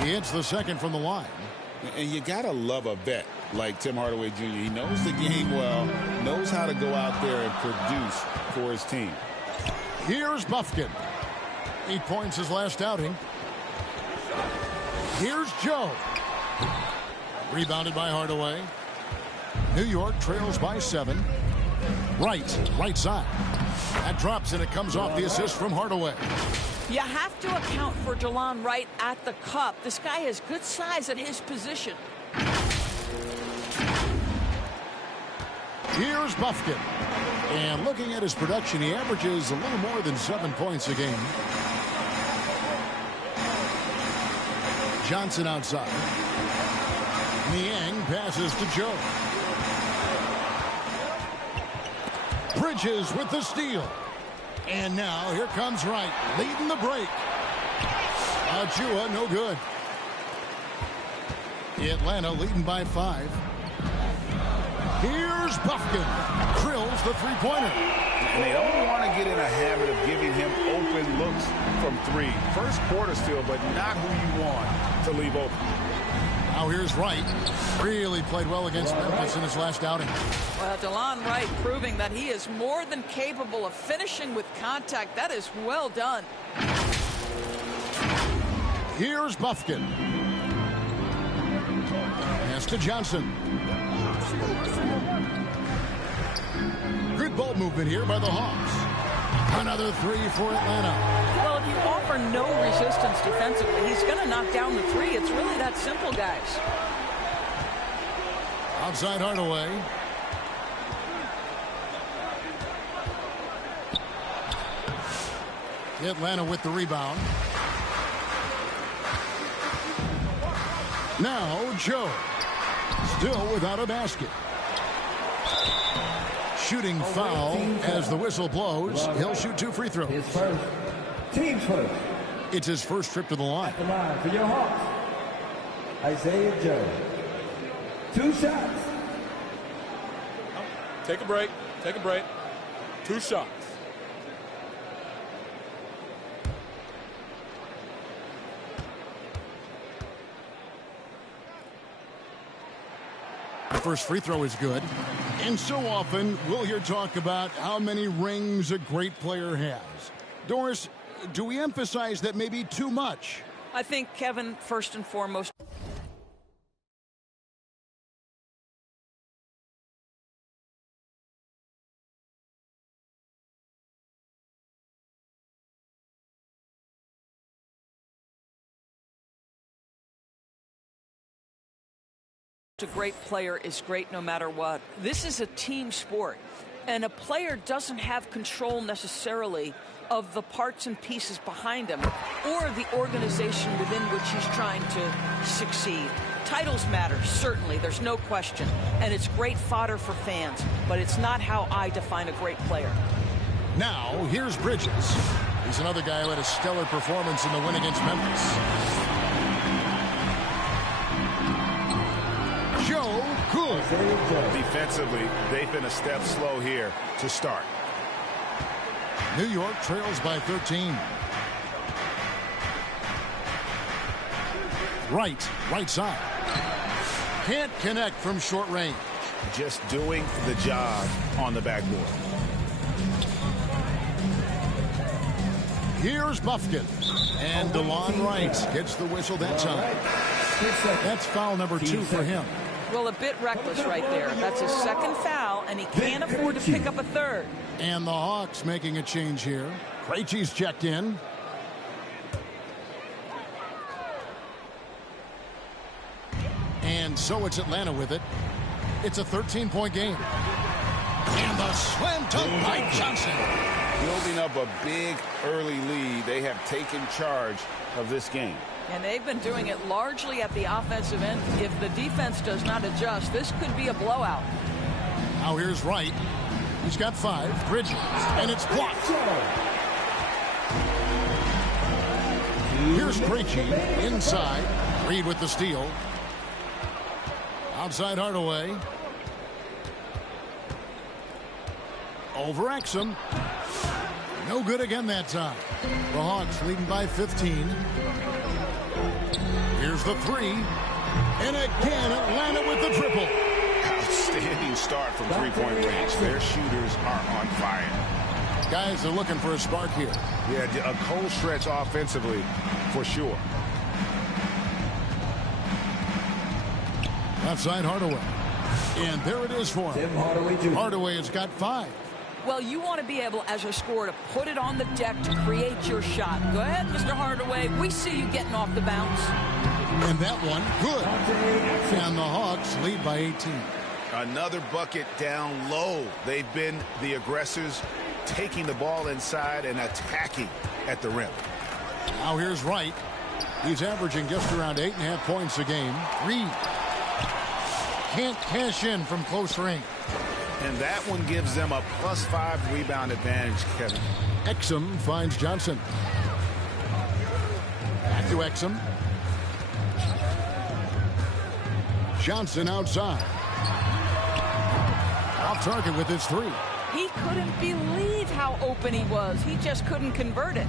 He hits the second from the line. And you got to love a vet like Tim Hardaway Jr. He knows the game well, knows how to go out there and produce for his team. Here's Buffkin. 8 points his last outing. Here's Joe. Rebounded by Hardaway. New York trails by 7. Right side. That drops and it comes off the assist from Hardaway. You have to account for Delon Wright at the cup. This guy has good size at his position. Here's Buffkin. And looking at his production, he averages a little more than 7 points a game. Johnson outside. Niang passes to Joe. Bridges with the steal. And now here comes Wright leading the break. Achua no good. Atlanta leading by 5. Here's Buffkin. Drills the three-pointer. And they don't want to get in a habit of giving him open looks from 3. First quarter still, but not who you want to leave open. Now here's Wright. Really played well against Memphis in his last outing. Well, Delon Wright proving that he is more than capable of finishing with contact. That is well done. Here's Buffkin. Pass to Johnson. Good ball movement here by the Hawks. Another 3 for Atlanta. Well, if you offer no resistance defensively, he's going to knock down the 3. It's really that simple, guys. Outside Hardaway. Atlanta with the rebound. Now Joe. Still without a basket. Shooting foul as the whistle blows. He'll shoot 2 free throws. His first. Team first. It's his first trip to the line. The line for your Hawks. Isaiah Joe. 2 shots. Take a break. Take a break. 2 shots. The first free throw is good. And so often we'll hear talk about how many rings a great player has. Doris, do we emphasize that maybe too much? I think, Kevin, first and foremost, a great player is great no matter what. This is a team sport, and a player doesn't have control necessarily of the parts and pieces behind him or the organization within which he's trying to succeed. Titles matter, certainly, there's no question, and it's great fodder for fans, but it's not how I define a great player. Now, here's Bridges. He's another guy who had a stellar performance in the win against Memphis. Joe, good. Defensively, they've been a step slow here to start. New York trails by 13. Right side. Can't connect from short range. Just doing the job on the backboard. Here's Buffkin. And Delon Wright gets the whistle that time. That's foul number 2 for him. Well, a bit reckless right there. That's his second foul, and he can't afford to pick up a third. And the Hawks making a change here. Krejci's checked in. And so it's Atlanta with it. It's a 13-point game. And the slam dunk by Johnson. Building up a big early lead. They have taken charge of this game. And they've been doing it largely at the offensive end. If the defense does not adjust, this could be a blowout. Now here's Wright. He's got 5. Bridges. And it's blocked. Here's Krejci inside. Reed with the steal. Outside Hardaway. Over Exum. No good again that time. The Hawks leading by 15. Here's the three. And again, Atlanta with the triple. Outstanding start from three-point range. Their shooters are on fire. Guys are looking for a spark here. Yeah, a cold stretch offensively for sure. Left side, Hardaway. And there it is for him. Hardaway has got 5. Well, you want to be able, as a scorer, to put it on the deck to create your shot. Go ahead, Mr. Hardaway. We see you getting off the bounce. And that one, good. And the Hawks lead by 18. Another bucket down low. They've been the aggressors, taking the ball inside and attacking at the rim. Now here's Wright. He's averaging just around 8.5 points a game. Reed can't cash in from close range. And that one gives them a +5 rebound advantage, Kevin. Exum finds Johnson. Back to Exum. Johnson outside. Off target with his 3. He couldn't believe how open he was. He just couldn't convert it.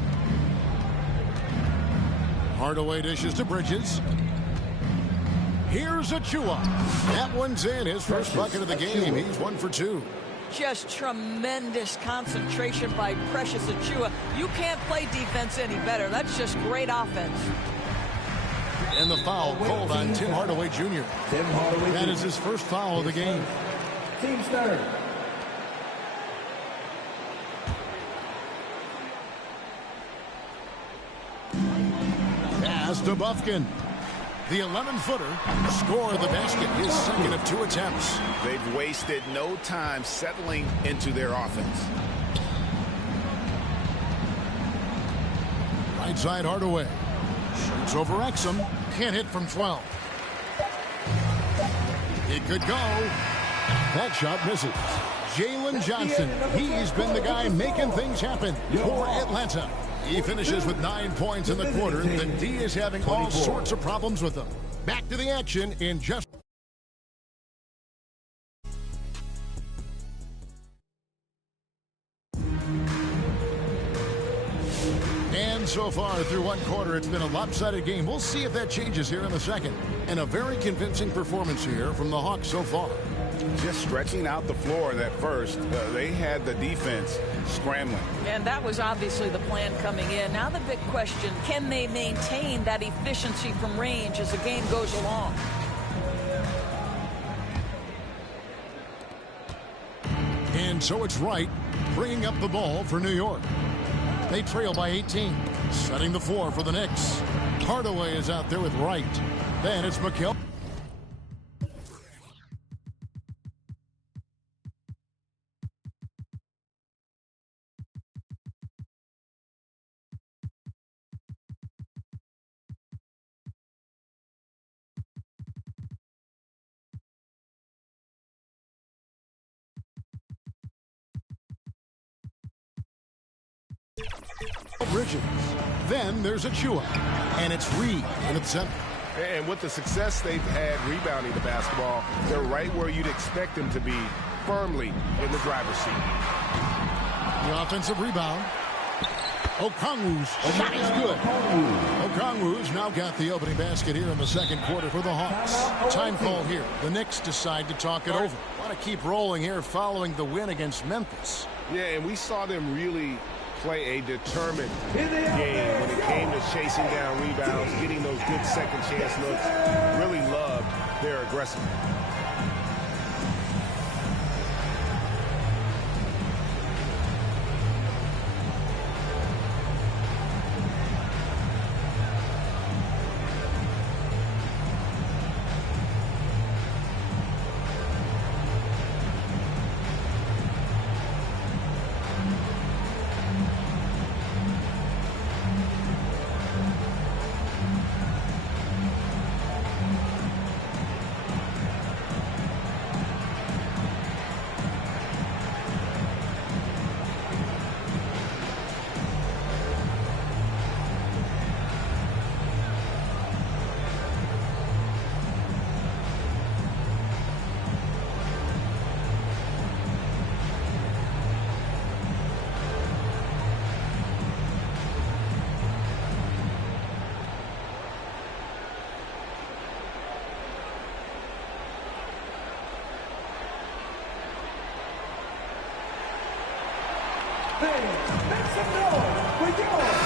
Hardaway dishes to Bridges. Here's Achua. That one's in. His first bucket of the game. He's 1 for 2. Just tremendous concentration by Precious Achua. You can't play defense any better. That's just great offense. And the foul called on Tim Hardaway Jr. That is his first foul of the game. Team start. Pass to Bufkin. The 11-footer scored the basket, his second of 2 attempts. They've wasted no time settling into their offense. Right side, Hardaway. Shoots over Exum. Can't hit from 12. It could go. That shot misses. Jalen Johnson. He's been the guy making things happen for Atlanta. He finishes with 9 points in the quarter. The D is having all sorts of problems with them. Back to the action in just... And so far through one quarter, it's been a lopsided game. We'll see if that changes here in the second. And a very convincing performance here from the Hawks so far. Just stretching out the floor in that first. They had the defense scrambling. And that was obviously the plan coming in. Now the big question, can they maintain that efficiency from range as the game goes along? And so it's Wright bringing up the ball for New York. They trail by 18, setting the floor for the Knicks. Hardaway is out there with Wright. Then it's McHale. Bridges. Then there's Achua. And it's Reed in the center. And with the success they've had rebounding the basketball, they're right where you'd expect them to be, firmly in the driver's seat. The offensive rebound. Okongwu's shot is good. Okongwu's now got the opening basket here in the second quarter for the Hawks. Time call here. The Knicks decide to talk it over. Want to keep rolling here following the win against Memphis. Yeah, and we saw them really play a determined game when it came to chasing down rebounds, getting those good second chance looks. Really loved their aggressiveness.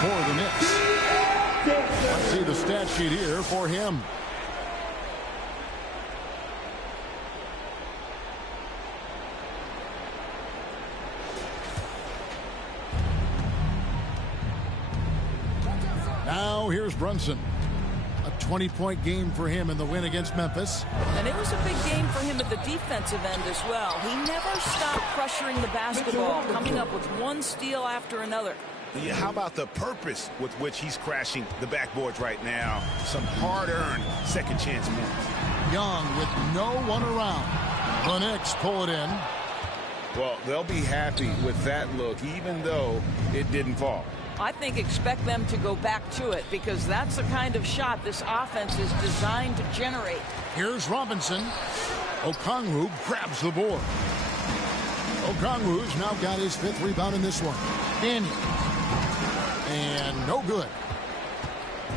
for the Knicks. Let's see the stat sheet here for him. Now here's Brunson. A 20-point game for him in the win against Memphis. And it was a big game for him at the defensive end as well. He never stopped pressuring the basketball, coming up with one steal after another. Yeah, how about the purpose with which he's crashing the backboards right now? Some hard-earned second chance minutes. Young with no one around. The Knicks pull it in. Well, they'll be happy with that look, even though it didn't fall. I think expect them to go back to it because that's the kind of shot this offense is designed to generate. Here's Robinson. Okongwu grabs the board. Okongwu's now got his 5th rebound in this one. Daniel. And no good.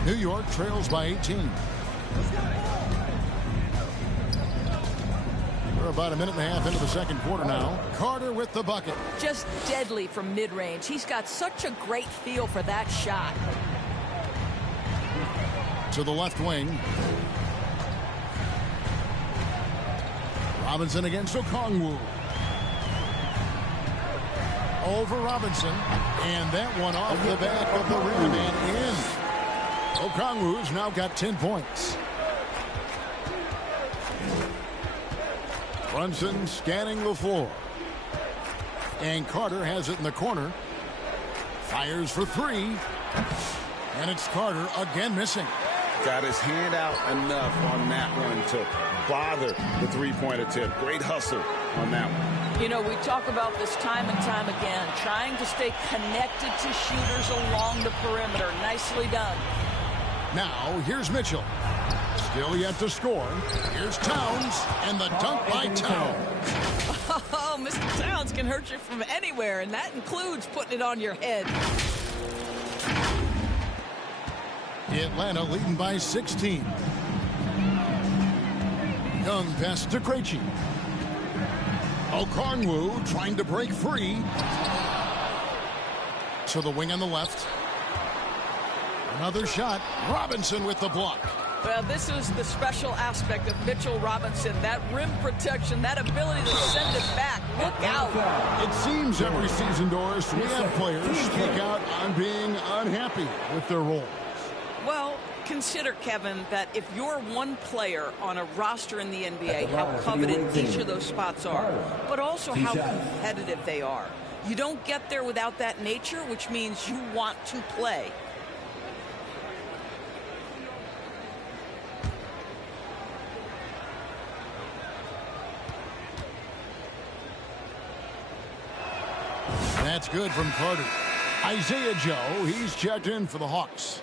New York trails by 18. We're about a minute and a half into the second quarter now. Carter with the bucket. Just deadly from mid-range. He's got such a great feel for that shot. To the left wing. Robinson against Okongwu. Over Robinson. And that one off the back of the rim and in. Okongwu's now got 10 points. Brunson scanning the floor. And Carter has it in the corner. Fires for 3. And it's Carter again missing. Got his hand out enough on that one to bother the three-point attempt. Great hustle on that one. You know, we talk about this time and time again, trying to stay connected to shooters along the perimeter. Nicely done. Now, here's Mitchell. Still yet to score. Here's Towns, and the dunk by Towns. Oh, Mr. Towns can hurt you from anywhere, and that includes putting it on your head. Atlanta leading by 16. Young pass to Krejci. Okongwu trying to break free. To the wing on the left. Another shot. Robinson with the block. Well, this is the special aspect of Mitchell Robinson. That rim protection, that ability to send it back. Look out. It seems every season, Doris, we have players speak out on being unhappy with their roles. Well, consider, Kevin, that if you're one player on a roster in the NBA, how coveted each of those spots are, but also how competitive they are. You don't get there without that nature, which means you want to play. That's good from Carter. Isaiah Joe, he's checked in for the Hawks.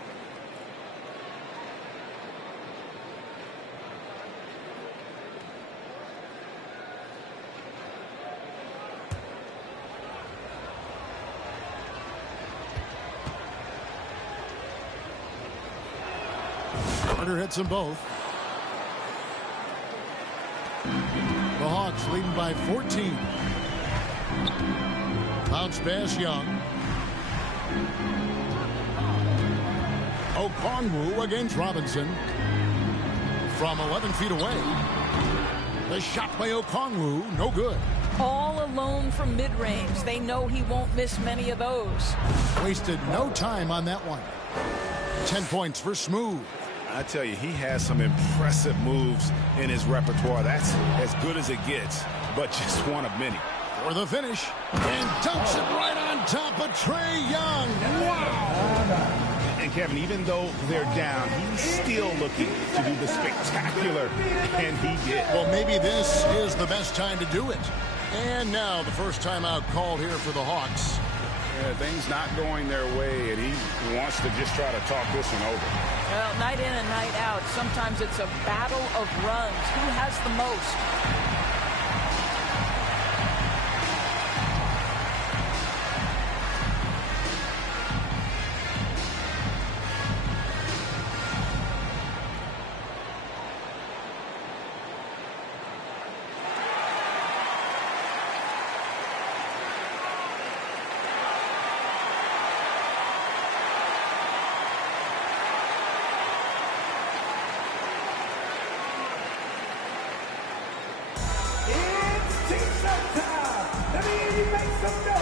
Carter hits them both. The Hawks leading by 14. Bounce pass, Young. Okongwu against Robinson. From 11 feet away. The shot by Okongwu, no good. All alone from mid-range. They know he won't miss many of those. Wasted no time on that one. 10 points for Smooth. I tell you, he has some impressive moves in his repertoire. That's as good as it gets, but just one of many. For the finish, and dumps it right on top of Trae Young. Wow! And Kevin, even though they're down, he's still looking to do the spectacular, and he did. Well, maybe this is the best time to do it. And now the first timeout called here for the Hawks. Yeah, things not going their way, and he wants to just try to talk this one over. Well, night in and night out, sometimes it's a battle of runs. Who has the most? Everybody make some noise.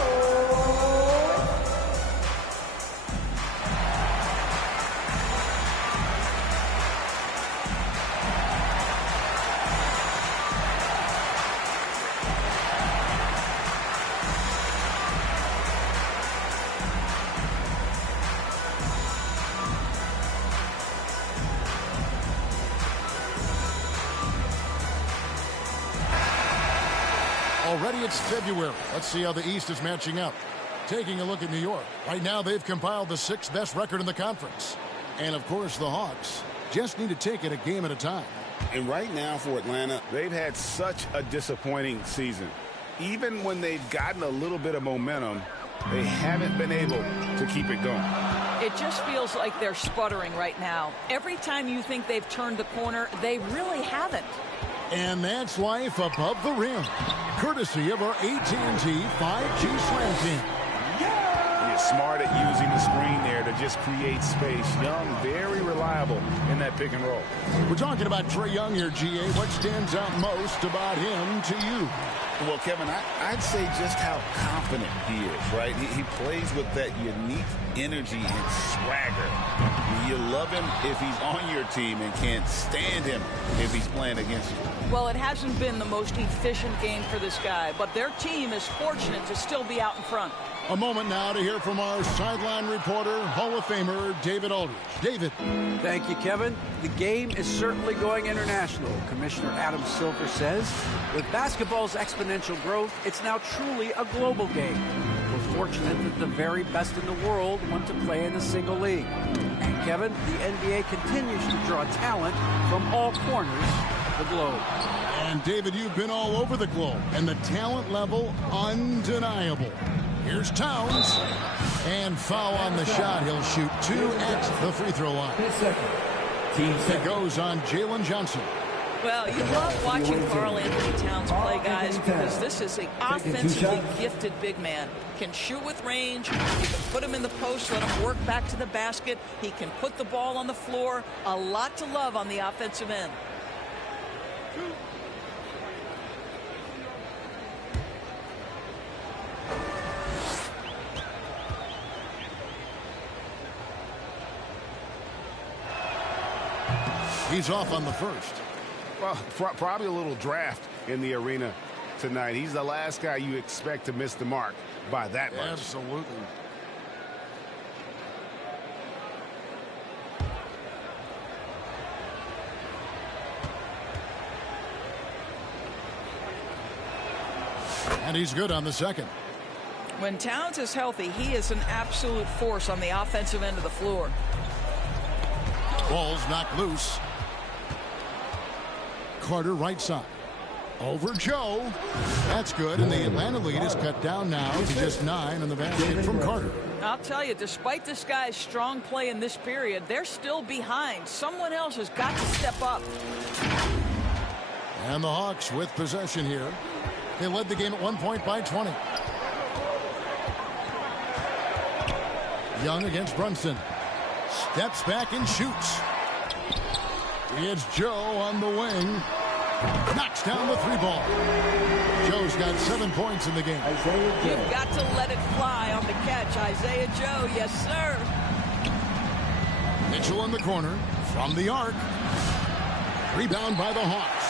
Already it's February. Let's see how the East is matching up. Taking a look at New York. Right now they've compiled the 6th best record in the conference. And of course the Hawks just need to take it a game at a time. And right now for Atlanta, they've had such a disappointing season. Even when they've gotten a little bit of momentum, they haven't been able to keep it going. It just feels like they're sputtering right now. Every time you think they've turned the corner, they really haven't. And that's life above the rim, courtesy of our AT&T 5G Slam Team. He's smart at using the screen there to just create space. Young, very reliable in that pick and roll. We're talking about Trae Young here, GA. What stands out most about him to you? Well, Kevin, I'd say just how confident he is, right? He plays with that unique energy and swagger. You love him if he's on your team and can't stand him if he's playing against you. Well, it hasn't been the most efficient game for this guy, but their team is fortunate to still be out in front. A moment now to hear from our sideline reporter, Hall of Famer David Aldridge. David. Thank you, Kevin. The game is certainly going international. Commissioner Adam Silver says, with basketball's exponential growth, it's now truly a global game. We're fortunate that the very best in the world want to play in a single league. And Kevin, the NBA continues to draw talent from all corners of the globe. And David, you've been all over the globe, and the talent level undeniable. Here's Towns, and foul on the shot. He'll shoot 2 at the free throw line. It goes on Jalen Johnson. Well, you love watching Karl Anthony Towns play, guys, because this is an offensively gifted big man. Can shoot with range. You can put him in the post, let him work back to the basket. He can put the ball on the floor. A lot to love on the offensive end. He's off on the first. Well, probably a little draft in the arena tonight. He's the last guy you expect to miss the mark by that much. Absolutely. And he's good on the second. When Towns is healthy, he is an absolute force on the offensive end of the floor. Ball's knocked loose. Carter right side. Over Joe. That's good. And the Atlanta lead is cut down now to just 9 on the basket from Carter. I'll tell you, despite this guy's strong play in this period, they're still behind. Someone else has got to step up. And the Hawks with possession here. They led the game at 1 point by 20. Young against Brunson. Steps back and shoots. It's Joe on the wing. Knocks down the 3-ball. Joe's got 7 points in the game. You've got to let it fly on the catch, Isaiah Joe. Yes, sir. Mitchell in the corner from the arc. Rebound by the Hawks.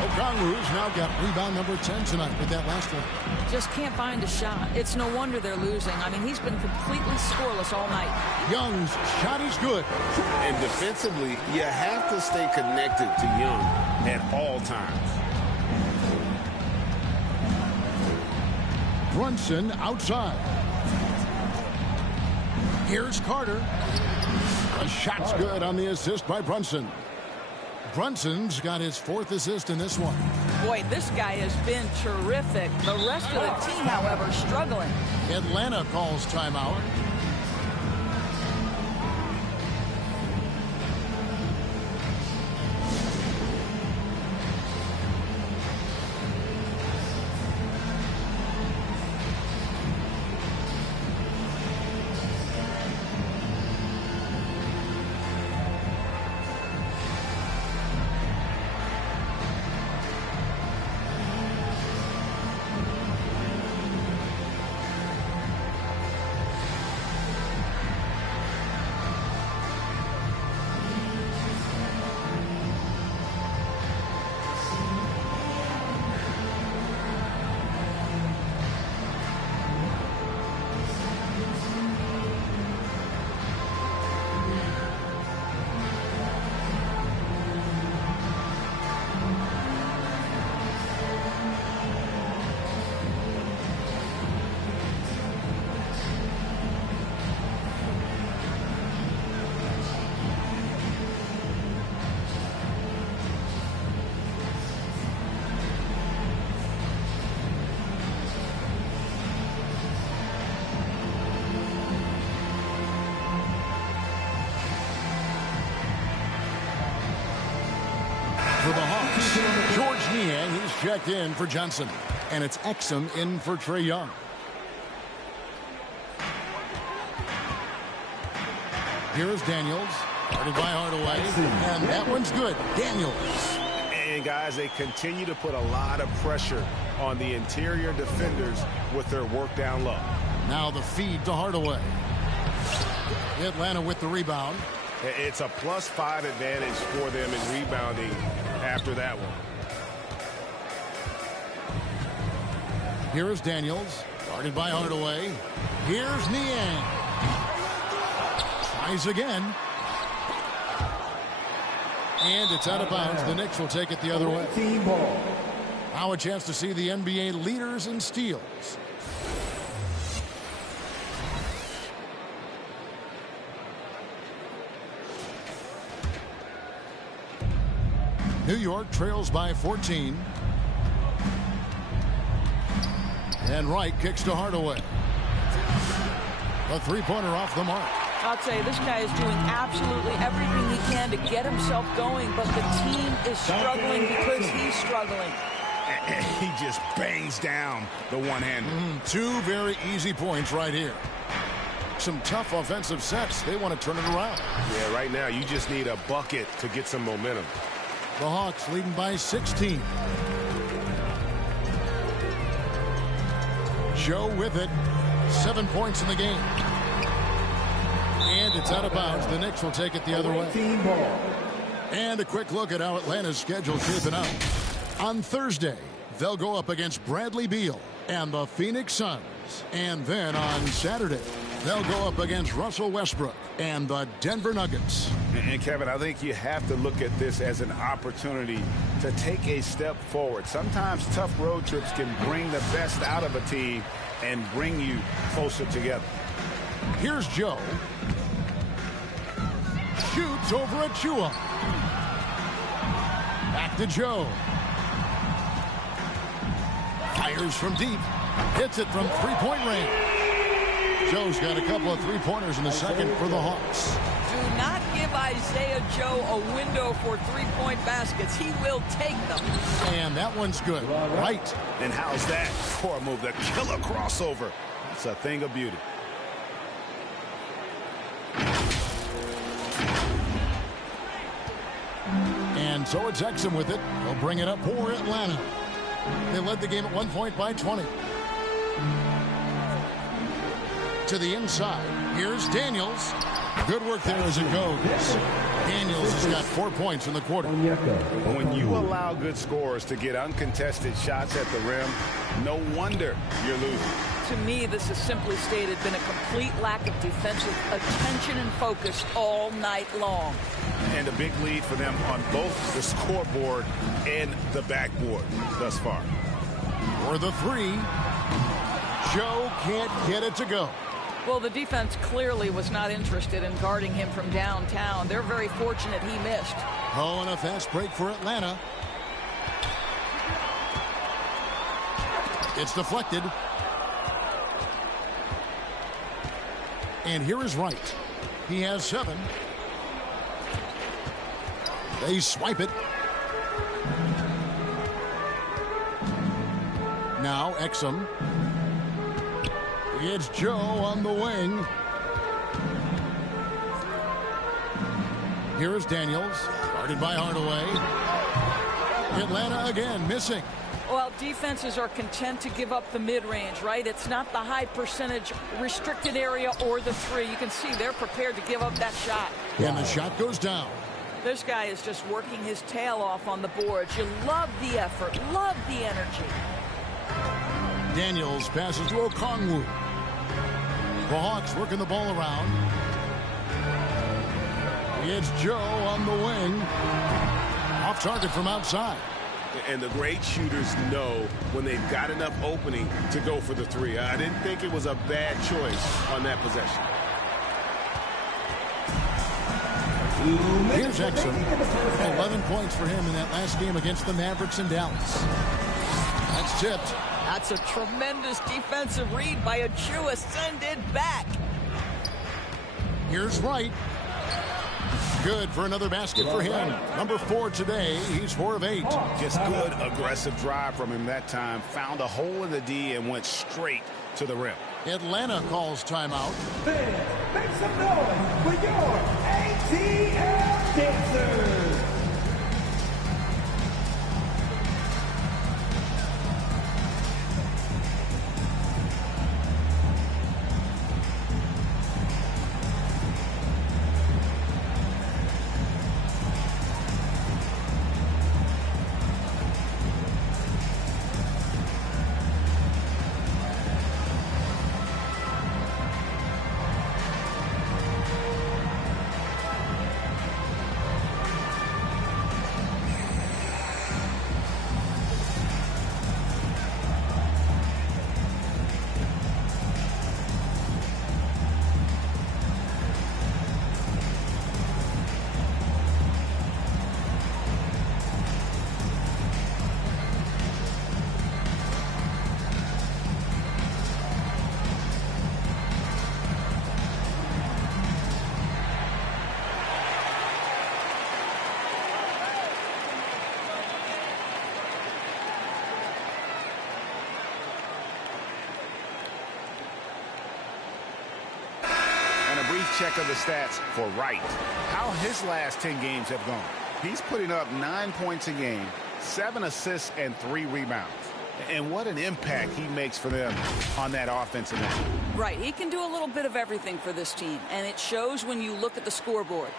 Okongwu's now got rebound number 10 tonight with that last one. Just can't find a shot. It's no wonder they're losing. I mean, he's been completely scoreless all night. Young's shot is good. And defensively, you have to stay connected to Young at all times. Brunson outside. Here's Carter. A shot's good on the assist by Brunson. Brunson's got his 4th assist in this one. Boy, this guy has been terrific. The rest of the team, however, struggling. Atlanta calls timeout. for the Hawks. George Niang, he's checked in for Johnson. And it's Exum in for Trae Young. Here is Daniels. Guarded by Hardaway. And that one's good. Daniels. And guys, they continue to put a lot of pressure on the interior defenders with their work down low. Now the feed to Hardaway. Atlanta with the rebound. It's a +5 advantage for them in rebounding after that one. Here is Daniels. Guarded by Hardaway. Here's Niang. Tries again. And it's out of bounds. The Knicks will take it the other way. Team ball. Now a chance to see the NBA leaders in steals. New York trails by 14. And Wright kicks to Hardaway. A three-pointer off the mark. I'll tell you, this guy is doing absolutely everything he can to get himself going, but the team is struggling because he's struggling. He just bangs down the one-hander. Two very easy points right here. Some tough offensive sets. They want to turn it around. Yeah, right now you just need a bucket to get some momentum. The Hawks leading by 16. Joe with it. 7 points in the game. And it's out of bounds. The Knicks will take it the other way. Team ball. And a quick look at how Atlanta's schedule shaping up. On Thursday, they'll go up against Bradley Beal and the Phoenix Suns. And then on Saturday, they'll go up against Russell Westbrook and the Denver Nuggets. And Kevin, I think you have to look at this as an opportunity to take a step forward. Sometimes tough road trips can bring the best out of a team and bring you closer together. Here's Joe. Shoots over at Chua. Back to Joe. Fires from deep. Hits it from three-point range. Joe's got a couple of three-pointers in the second for the Hawks. Do not give Isaiah Joe a window for three-point baskets. He will take them. And that one's good. Right. And how's that for a move? The killer crossover. It's a thing of beauty. And so it's Exum with it. He'll bring it up for Atlanta. They led the game at 1 point by 20. To the inside. Here's Daniels. Good work there as it goes. Daniels has got 4 points in the quarter. When you allow good scorers to get uncontested shots at the rim, no wonder you're losing. To me, this has simply stated been a complete lack of defensive attention and focus all night long. And a big lead for them on both the scoreboard and the backboard thus far. For the three. Joe can't get it to go. Well, the defense clearly was not interested in guarding him from downtown. They're very fortunate he missed. Oh, and a fast break for Atlanta. It's deflected. And here is Wright. He has 7. They swipe it. Now Exum. It's Joe on the wing. Here is Daniels. Guarded by Hardaway. Atlanta again missing. Well, defenses are content to give up the mid-range, right? It's not the high percentage restricted area or the three. You can see they're prepared to give up that shot. And the shot goes down. This guy is just working his tail off on the boards. You love the effort, love the energy. Daniels passes to Okongwu. The Hawks working the ball around. It's Joe on the wing. Off target from outside. And the great shooters know when they've got enough opening to go for the three. I didn't think it was a bad choice on that possession. Here's Exum. 11 points for him in that last game against the Mavericks in Dallas. That's tipped. That's a tremendous defensive read by Achua. Send it back. Here's Wright. Good for another basket for him. Number 4 today. He's 4 of 8. Just good aggressive drive from him that time. Found a hole in the D and went straight to the rim. Atlanta calls timeout. Fans, make some noise for your ATL dancers. Check of the stats for Wright. How his last 10 games have gone. He's putting up 9 points a game, 7 assists, and 3 rebounds. And what an impact he makes for them on that offensive end. Right. He can do a little bit of everything for this team, and it shows when you look at the scoreboard.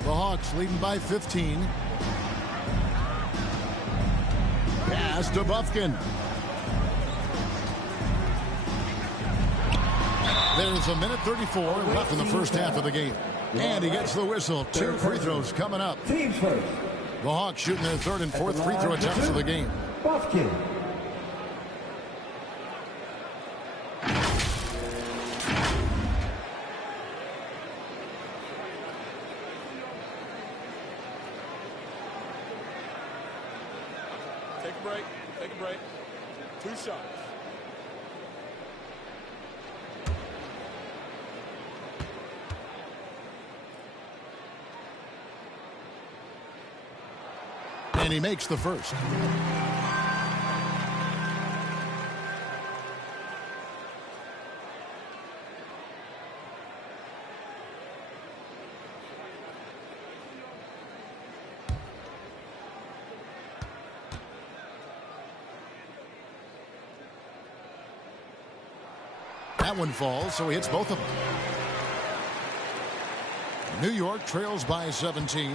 The Hawks leading by 15. Pass to Bufkin. There's a minute 34 left in the first half of the game. And he gets the whistle. 2 free throws coming up. Teams first. The Hawks shooting their 3rd and 4th free throw attempts of the game. Bufkin. Take a break. Take a break. 2 shots. And he makes the first. That one falls, so he hits both of them. New York trails by 17.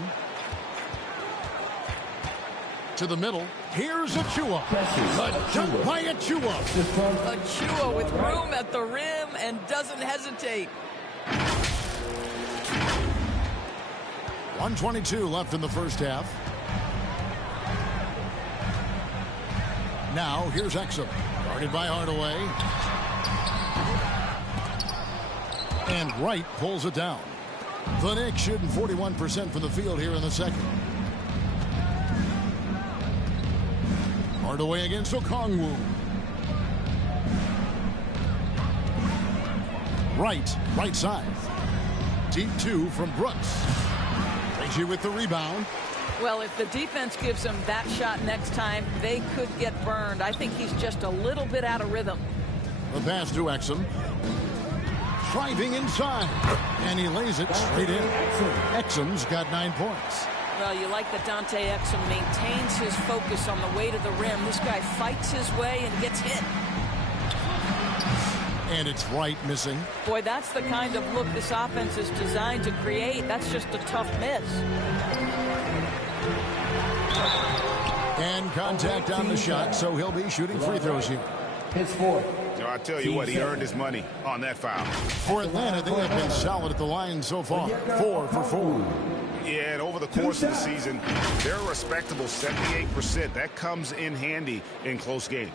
To the middle. Here's Achua. A jump by Achua. Achua with room at the rim and doesn't hesitate. 1:22 left in the first half. Now here's Exum. Guarded by Hardaway. And Wright pulls it down. The Knicks shooting 41% from the field here in the second. Hardaway against Okongwu. Right side. Deep 2 from Brooks. Reggie with the rebound. Well, if the defense gives him that shot next time, they could get burned. I think he's just a little bit out of rhythm. The pass to Exum. Driving inside. And he lays it straight in. Exum's got 9 points. Well, you like that Dante Exum maintains his focus on the way to the rim. This guy fights his way and gets hit. And it's Wright missing. Boy, that's the kind of look this offense is designed to create. That's just a tough miss. And contact on the shot, so he'll be shooting free throws here. His 4th. No, I tell you what, he earned his money on that foul. For Atlanta, they have been solid at the line so far. 4 for 4. Yeah, and over the course of the season, they're a respectable 78%. That comes in handy in close games.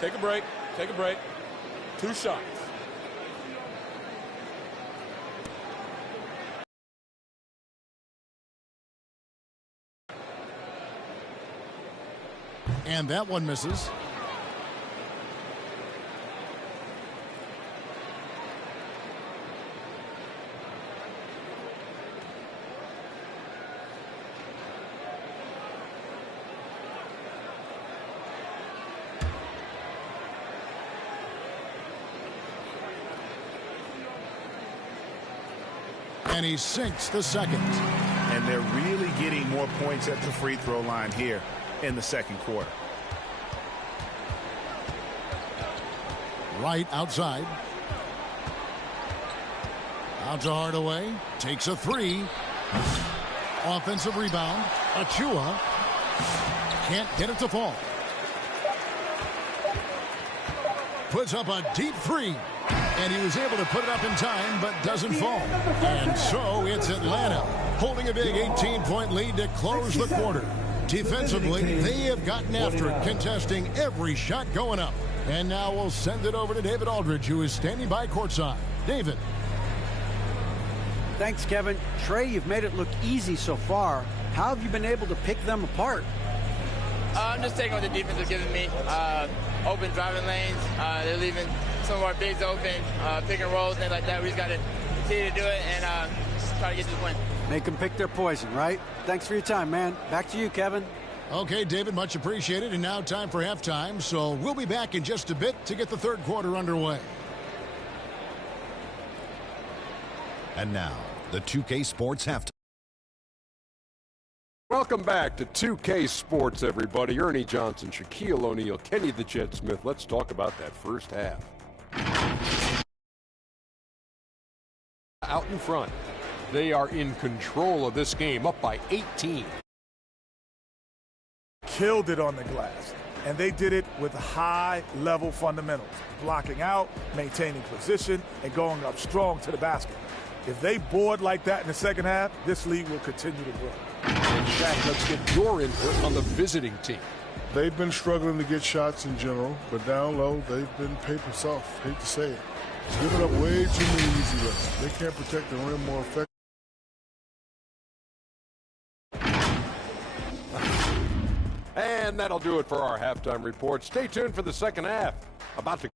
Take a break. Take a break. 2 shots. And that one misses. And he sinks the second. And they're really getting more points at the free throw line here in the second quarter. Right outside. Out to Hardaway. Takes a 3. Offensive rebound. Achua. Can't get it to fall. Puts up a deep 3. And he was able to put it up in time, but doesn't fall. And so it's Atlanta holding a big 18-point lead to close the quarter. Defensively, they have gotten after it, contesting every shot going up. And now we'll send it over to David Aldridge, who is standing by courtside. David. Thanks, Kevin. Trey, you've made it look easy so far. How have you been able to pick them apart? I'm just taking what the defense is giving me. Open driving lanes. They're leaving some of our bigs open, pick and rolls, things like that. We just got to continue to do it and try to get to the win. Make them pick their poison, right? Thanks for your time, man. Back to you, Kevin. Okay, David, much appreciated. And now time for halftime. So we'll be back in just a bit to get the third quarter underway. And now, the 2K Sports halftime. Welcome back to 2K Sports, everybody. Ernie Johnson, Shaquille O'Neal, Kenny the Jet Smith. Let's talk about that first half. Out in front. They are in control of this game, up by 18. Killed it on the glass. And they did it with high-level fundamentals. Blocking out, maintaining position, and going up strong to the basket. If they board like that in the second half, this league will continue to grow. And Shaq, let's get your input on the visiting team. They've been struggling to get shots in general, but down low, they've been paper soft. Hate to say it. Giving up way too many easy looks. They can't protect the rim more effectively. And that'll do it for our halftime report. Stay tuned for the second half. About to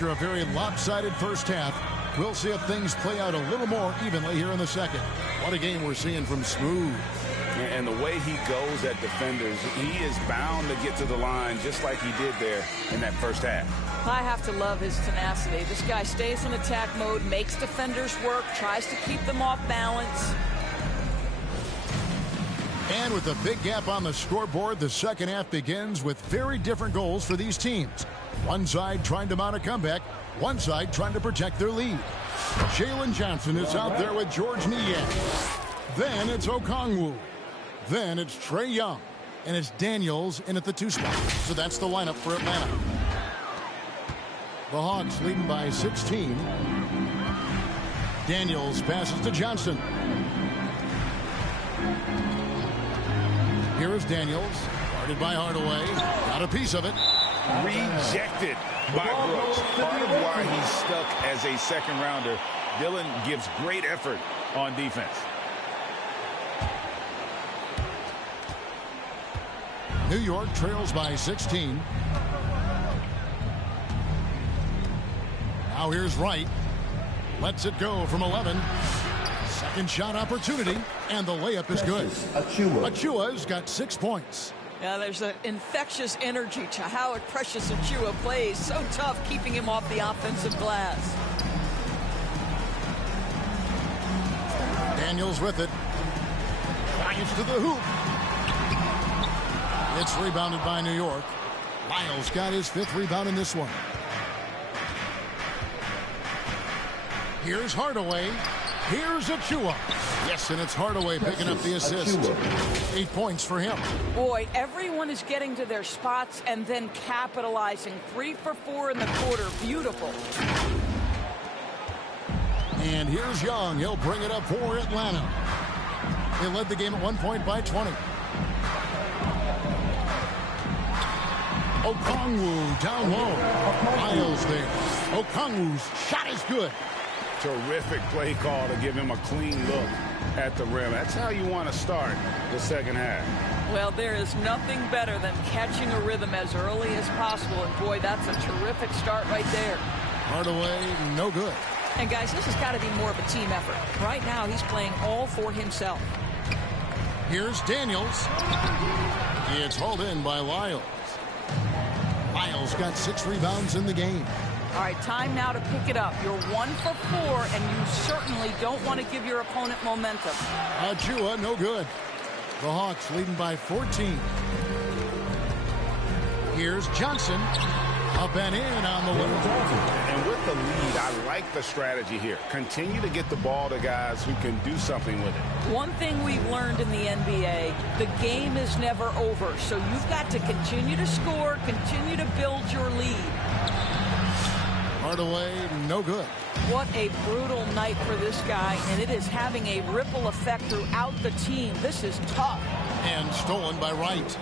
after a very lopsided first half. We'll see if things play out a little more evenly here in the second. What a game we're seeing from Smooth. And the way he goes at defenders, he is bound to get to the line just like he did there in that first half. I have to love his tenacity. This guy stays in attack mode, makes defenders work, tries to keep them off balance. And with a big gap on the scoreboard, the second half begins with very different goals for these teams. One side trying to mount a comeback, one side trying to protect their lead. Jalen Johnson is out there with George Niang. Then it's Okongwu. Then it's Trey Young. And it's Daniels in at the 2 spot. So that's the lineup for Atlanta. The Hawks leading by 16. Daniels passes to Johnson. Here is Daniels, guarded by Hardaway. Got a piece of it. Rejected by Brooks. Part of why he's stuck as a second rounder. Dillon gives great effort on defense. New York trails by 16. Now here's Wright. Lets it go from 11. Second shot opportunity, and the layup is good. Achua's got 6 points. Yeah, there's an infectious energy to how Precious Achiuwa plays. So tough keeping him off the offensive glass. Daniels with it. Drives to the hoop. It's rebounded by New York. Lyles got his 5th rebound in this one. Here's Hardaway. Here's Achiuwa. Yes, and it's Hardaway picking up the assist. 8 points for him. Boy, everyone is getting to their spots and then capitalizing. 3 for 4 in the quarter. Beautiful. And here's Young. He'll bring it up for Atlanta. They led the game at 1 point by 20. Okongwu down low. Lyles there. Okongwu's shot is good. Terrific play call to give him a clean look at the rim. That's how you want to start the second half. Well, there is nothing better than catching a rhythm as early as possible. And, boy, that's a terrific start right there. Hardaway, no good. And, guys, this has got to be more of a team effort. Right now, he's playing all for himself. Here's Daniels. It's hauled in by Lyles. Lyles got 6 rebounds in the game. All right, time now to pick it up. You're 1 for 4, and you certainly don't want to give your opponent momentum. Achiuwa, no good. The Hawks leading by 14. Here's Johnson. Up and in on the wing. And with the lead, I like the strategy here. Continue to get the ball to guys who can do something with it. One thing we've learned in the NBA, the game is never over. So you've got to continue to score, continue to build your lead. Hardaway, no good. What a brutal night for this guy, and it is having a ripple effect throughout the team. This is tough. And stolen by Wright.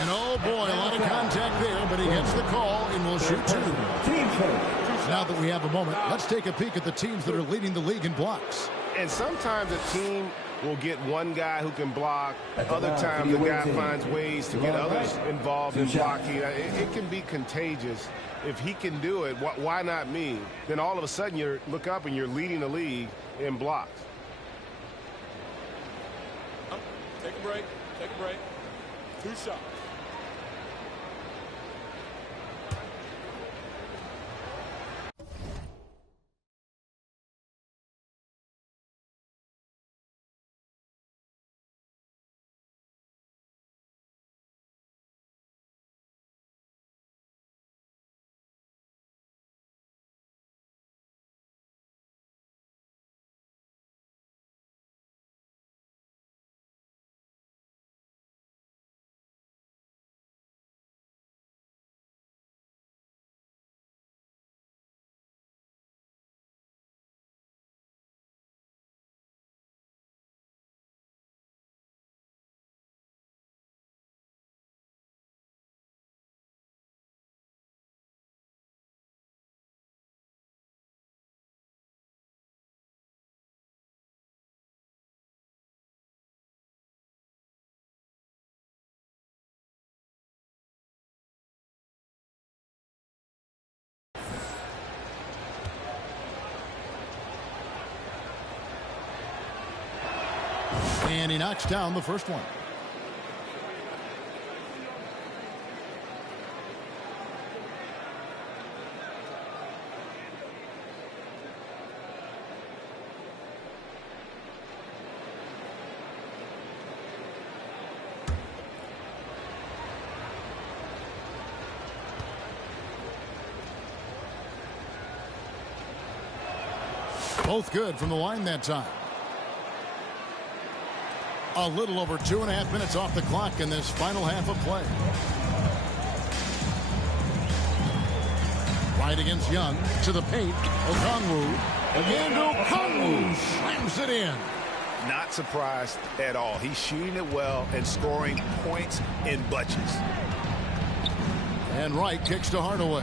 And oh boy, a lot of contact there, but he gets the call and will shoot 2. Now that we have a moment, let's take a peek at the teams that are leading the league in blocks. And sometimes a team will get one guy who can block. Other times the guy finds ways to get others involved in blocking. It can be contagious. If he can do it, why not me? Then all of a sudden you look up and you're leading the league in blocks. Take a break. Take a break. 2 shots. And he knocks down the first one. Both good from the line that time. A little over 2.5 minutes off the clock in this final half of play. Right against Young to the paint. Okongwu. And Okongwu slams it in. Not surprised at all. He's shooting it well and scoring points in bunches. And Wright kicks to Hardaway.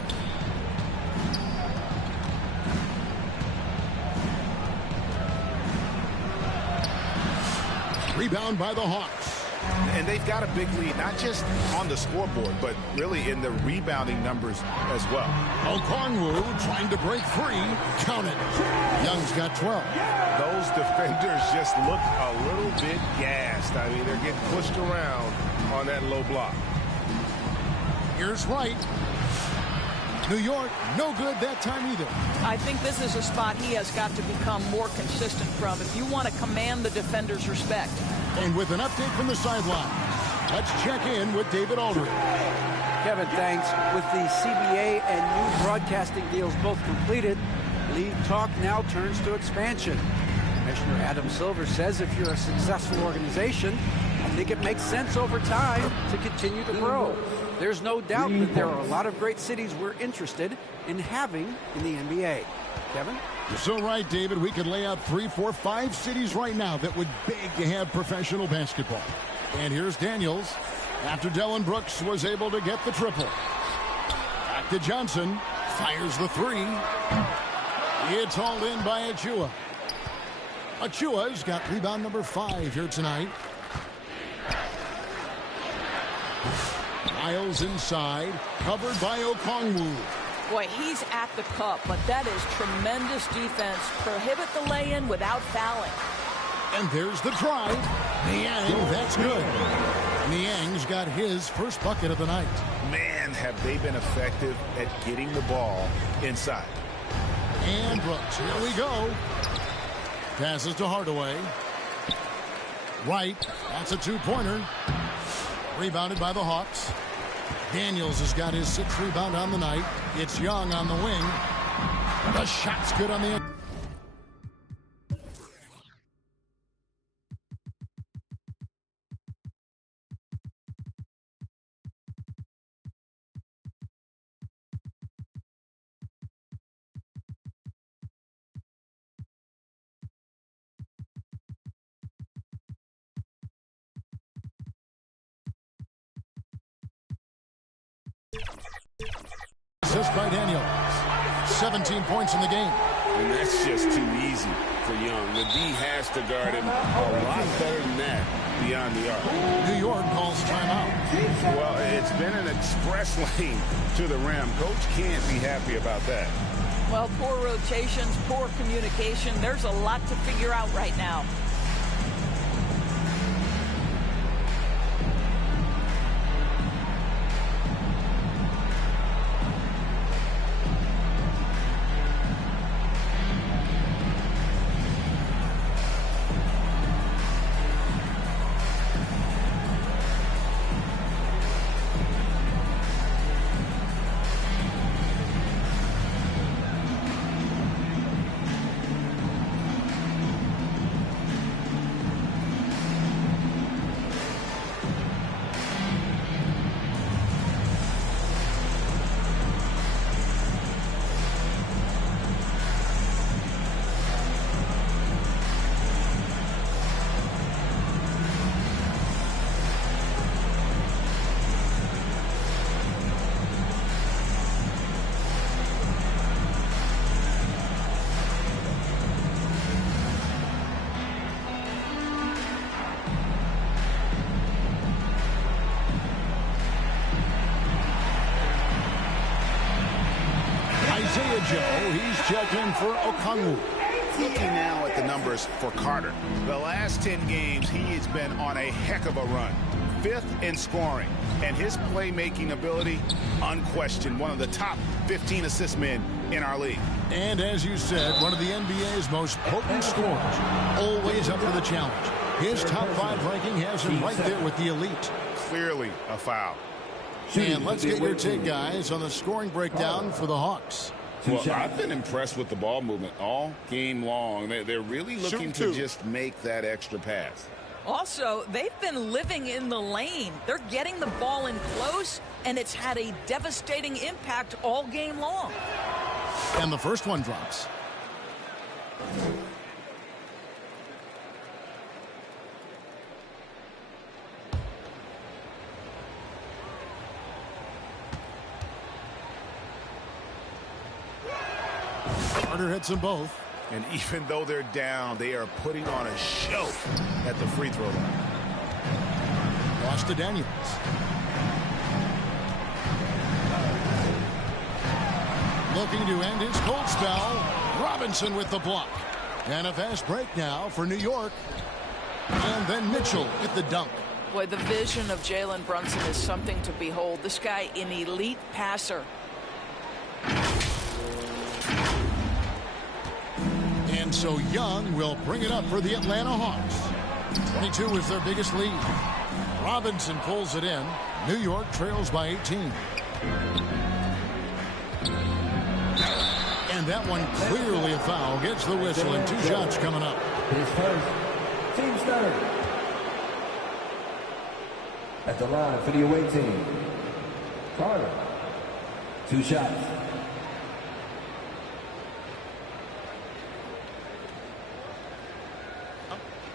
Rebound by the Hawks. And they've got a big lead, not just on the scoreboard, but really in the rebounding numbers as well. Okongwu trying to break free. Count it. Young's got 12. Those defenders just look a little bit gassed. I mean, they're getting pushed around on that low block. Here's Wright. New York, no good that time either. I think this is a spot he has got to become more consistent from if you want to command the defender's respect. And with an update from the sideline, let's check in with David Aldridge. Kevin, thanks. With the CBA and new broadcasting deals both completed, league talk now turns to expansion. Commissioner Adam Silver says if you're a successful organization, I think it makes sense over time to continue to grow. There's no doubt that there are a lot of great cities we're interested in having in the NBA. Kevin? You're so right, David. We could lay out 3, 4, 5 cities right now that would beg to have professional basketball. And here's Daniels after Dillon Brooks was able to get the triple. Back to Johnson. Fires the 3. It's hauled in by Achua. Achua's got rebound number 5 here tonight. Miles inside, covered by Okongwu. Boy, he's at the cup, but that is tremendous defense. Prohibit the lay-in without fouling. And there's the drive. Niang, that's good. Niang's got his first bucket of the night. Man, have they been effective at getting the ball inside. And Brooks, here we go. Passes to Hardaway. Wright, that's a 2-pointer. Rebounded by the Hawks. Daniels has got his 6th rebound on the night. It's Young on the wing. The shot's good on the end. Assist by Daniels. 17 points in the game. And that's just too easy for Young. The D has to guard him a lot better than that beyond the arc. New York calls timeout. Well, it's been an express lane to the rim. Coach can't be happy about that. Well, poor rotations, poor communication. There's a lot to figure out right now. Joe, he's checked in for Okongwu. Looking now at the numbers for Carter. The last 10 games, he has been on a heck of a run. 5th in scoring, and his playmaking ability, unquestioned, one of the top 15 assist men in our league. And as you said, one of the NBA's most potent scorers, always up for the challenge. His top 5 ranking has him right there with the elite. Clearly a foul. And let's get your take, guys, on the scoring breakdown for the Hawks. Well, I've been impressed with the ball movement all game long. They're really looking to just make that extra pass. Also, they've been living in the lane. They're getting the ball in close, and it's had a devastating impact all game long. And the first one drops. Carter hits them both. And even though they're down, they are putting on a show at the free throw line. Loss to Daniels. Looking to end his cold spell. Robinson with the block. And a fast break now for New York. And then Mitchell with the dunk. Boy, the vision of Jalen Brunson is something to behold. This guy, an elite passer. And so Young will bring it up for the Atlanta Hawks. 22 is their biggest lead. Robinson pulls it in. New York trails by 18. And that one clearly a foul. Gets the whistle, and 2 shots coming up. His first. Team starter. At the line for the away team. Carter. 2 shots.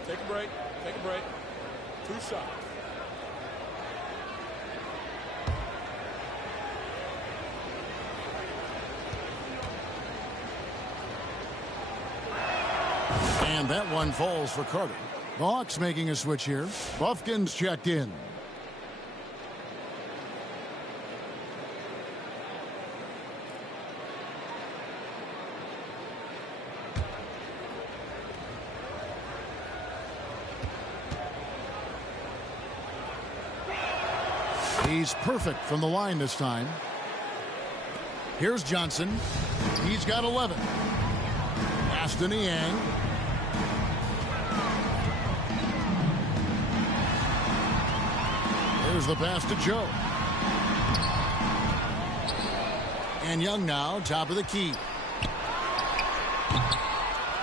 Take a break. Take a break. 2 shots. And that one falls for Carter. The Hawks making a switch here. Buffkin's checked in. He's perfect from the line this time. Here's Johnson. He's got 11. Aston Yang. Here's the pass to Joe. And Young now, top of the key.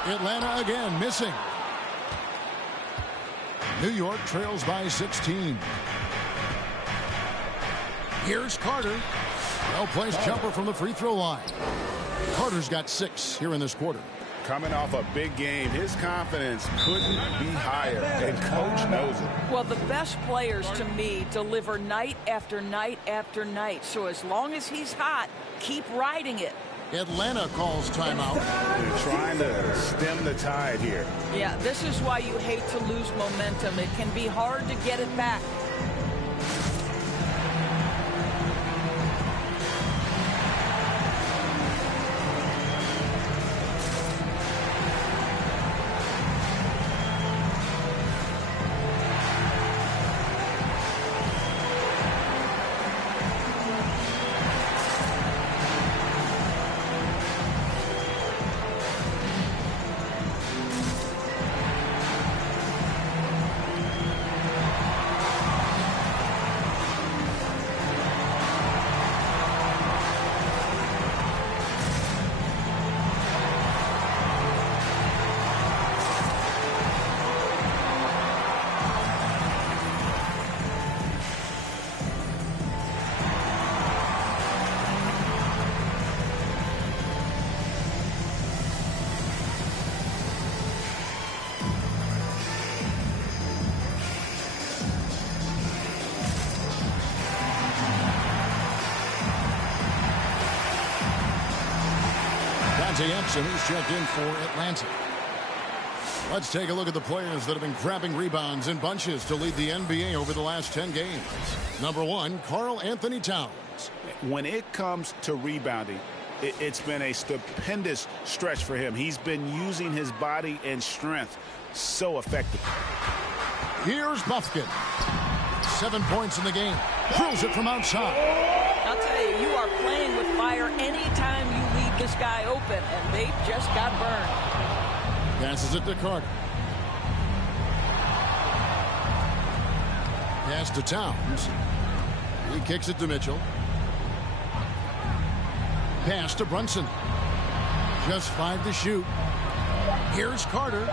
Atlanta again missing. New York trails by 16. Here's Carter. Well-placed jumper from the free throw line. Carter's got 6 here in this quarter. Coming off a big game, his confidence couldn't be higher, and coach knows it. Well, the best players to me deliver night after night after night. So as long as he's hot, keep riding it. Atlanta calls timeout. They're trying to stem the tide here. Yeah, this is why you hate to lose momentum. It can be hard to get it back. He's checked in for Atlanta. Let's take a look at the players that have been grabbing rebounds in bunches to lead the NBA over the last 10 games. Number 1, Karl Anthony Towns. When it comes to rebounding, It's been a stupendous stretch for him. He's been using his body and strength so effectively. Here's Buffkin. 7 points in the game. Drills it from outside. I'll tell you, you are playing with fire anytime you leave this guy open, and they just got burned. Passes it to Carter. Pass to Towns. He kicks it to Mitchell. Pass to Brunson. Just 5 to shoot. Here's Carter.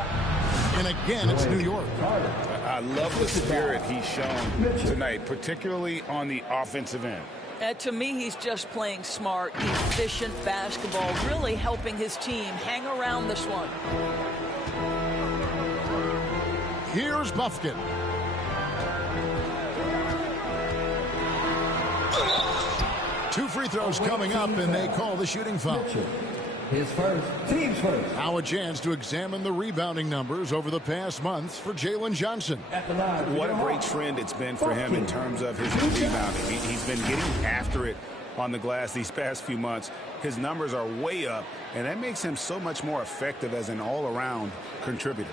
And again, it's New York. I love the spirit he's shown tonight, particularly on the offensive end. To me, he's just playing smart, efficient basketball, really helping his team hang around this one. Here's Buffkin. Two free throws coming up, and they call the shooting foul. His first, team's first. Now a chance to examine the rebounding numbers over the past months for Jalen Johnson. What a great trend it's been for him in terms of his rebounding. He's been getting after it on the glass these past few months. His numbers are way up, and that makes him so much more effective as an all-around contributor.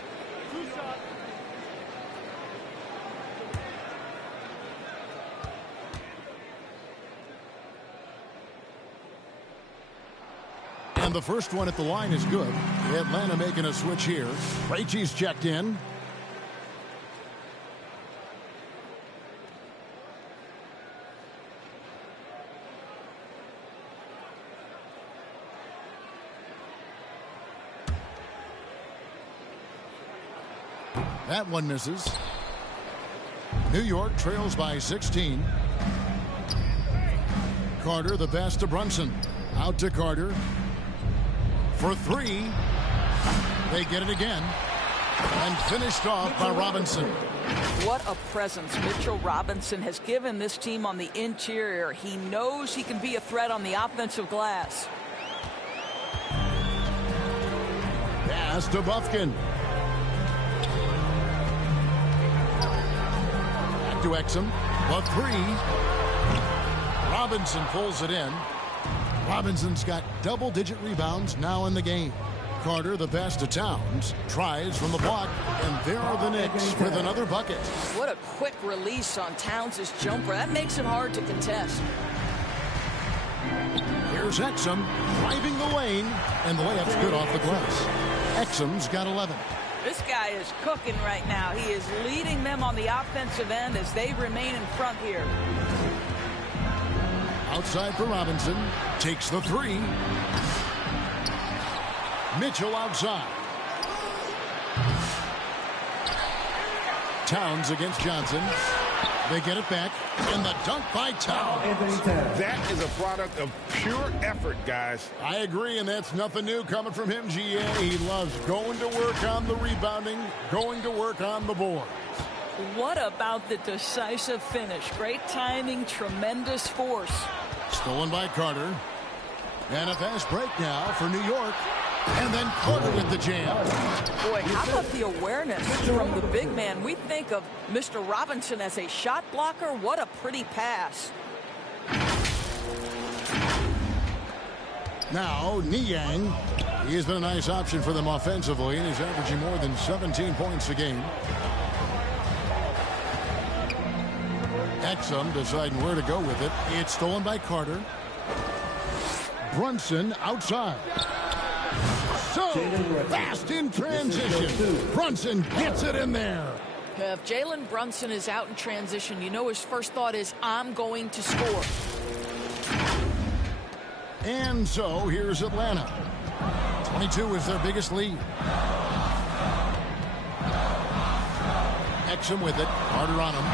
And the first one at the line is good. Atlanta making a switch here. Krejci's checked in. That one misses. New York trails by 16. Carter, the pass to Brunson. Out to Carter. For 3. They get it again. And finished off by Robinson. What a presence Mitchell Robinson has given this team on the interior. He knows he can be a threat on the offensive glass. Pass to Buffkin. Back to Exum. For 3. Robinson pulls it in. Robinson's got double-digit rebounds now in the game. Carter, the pass to Towns, tries from the block, and there are the Knicks with another bucket. What a quick release on Towns' jumper. That makes it hard to contest. Here's Exum driving the lane, and the layup's good off the glass. Exum's got 11. This guy is cooking right now. He is leading them on the offensive end as they remain in front here. Outside for Robinson. Takes the 3. Mitchell outside. Towns against Johnson. They get it back. And the dunk by Towns. That is a product of pure effort, guys. I agree, and that's nothing new coming from him, GA. He loves going to work on the rebounding, going to work on the board. What about the decisive finish? Great timing, tremendous force. Stolen by Carter. And a fast break now for New York. And then Carter with the jam. Boy, how about the awareness from the big man? We think of Mr. Robinson as a shot blocker. What a pretty pass. Now, Niang. He has been a nice option for them offensively, and he's averaging more than 17 points a game. Exum deciding where to go with it. It's stolen by Carter. Brunson outside. So fast in transition. Brunson gets it in there. If Jalen Brunson is out in transition, you know his first thought is, I'm going to score. And so here's Atlanta. 22 is their biggest lead. Exum with it. Carter on him.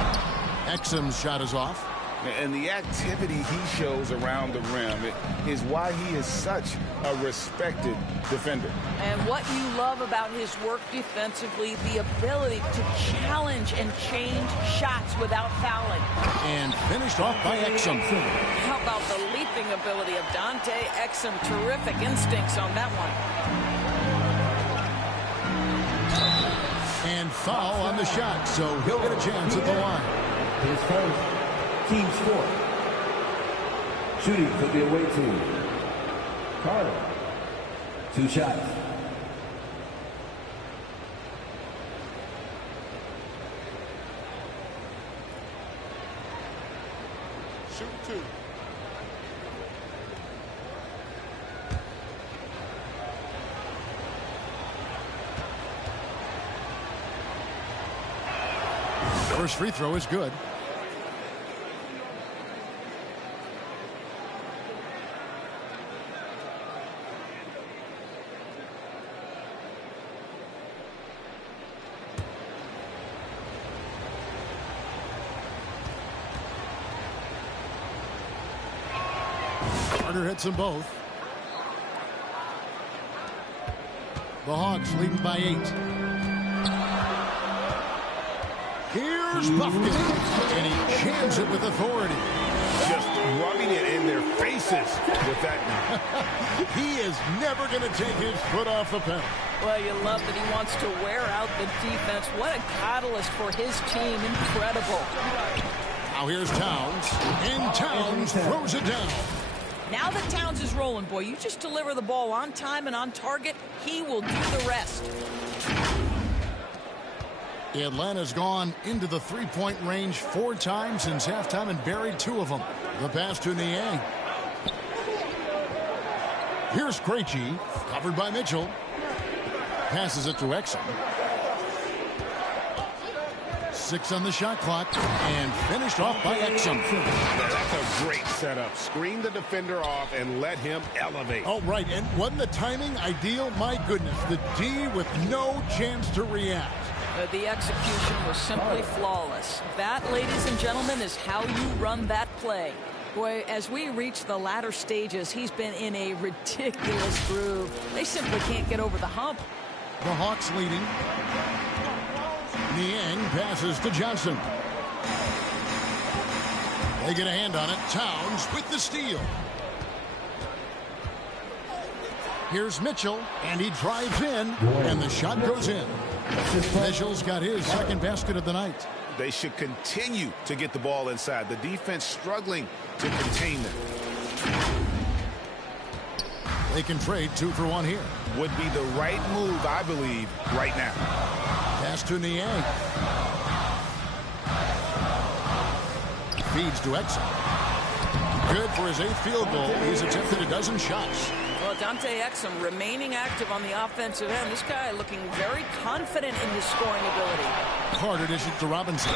Exum's shot is off. And the activity he shows around the rim is why he is such a respected defender. And what you love about his work defensively, the ability to challenge and change shots without fouling. And finished off by Exum. How about the leaping ability of Dante Exum? Terrific instincts on that one. And foul on the shot, so he'll get a chance at the line. His first, team sport. Shooting for the away team. Carter. 2 shots. Shoot 2. First free throw is good. Carter hits them both. The Hawks leading by 8. Here's Buffkin, and he jams it with authority. Just rubbing it in their faces with that. He is never going to take his foot off the pedal. Well, you love that he wants to wear out the defense. What a catalyst for his team. Incredible. Now here's Towns, and Towns throws it down. Now that Towns is rolling, boy, you just deliver the ball on time and on target, he will do the rest. Atlanta's gone into the three-point range 4 times since halftime and buried 2 of them. The pass to Niang. Here's Krejci, covered by Mitchell. Passes it to Exum. 6 on the shot clock, and finished off by Exum. That's a great setup. Screen the defender off and let him elevate. Oh, right, and wasn't the timing ideal? My goodness, the D with no chance to react. The execution was simply flawless. That, ladies and gentlemen, is how you run that play. Boy, as we reach the latter stages, he's been in a ridiculous groove. They simply can't get over the hump. The Hawks leading. Niang passes to Johnson. They get a hand on it. Towns with the steal. Here's Mitchell, and he drives in, and the shot goes in. Mitchell's got his second basket of the night. They should continue to get the ball inside. The defense struggling to contain them. They can trade 2 for 1 here. Would be the right move, I believe, right now. Pass to Niang. Feeds to Exum. Good for his 8th field goal. He's attempted a dozen shots. Well, Dante Exum remaining active on the offensive end. This guy looking very confident in his scoring ability. Carter dishes to Robinson.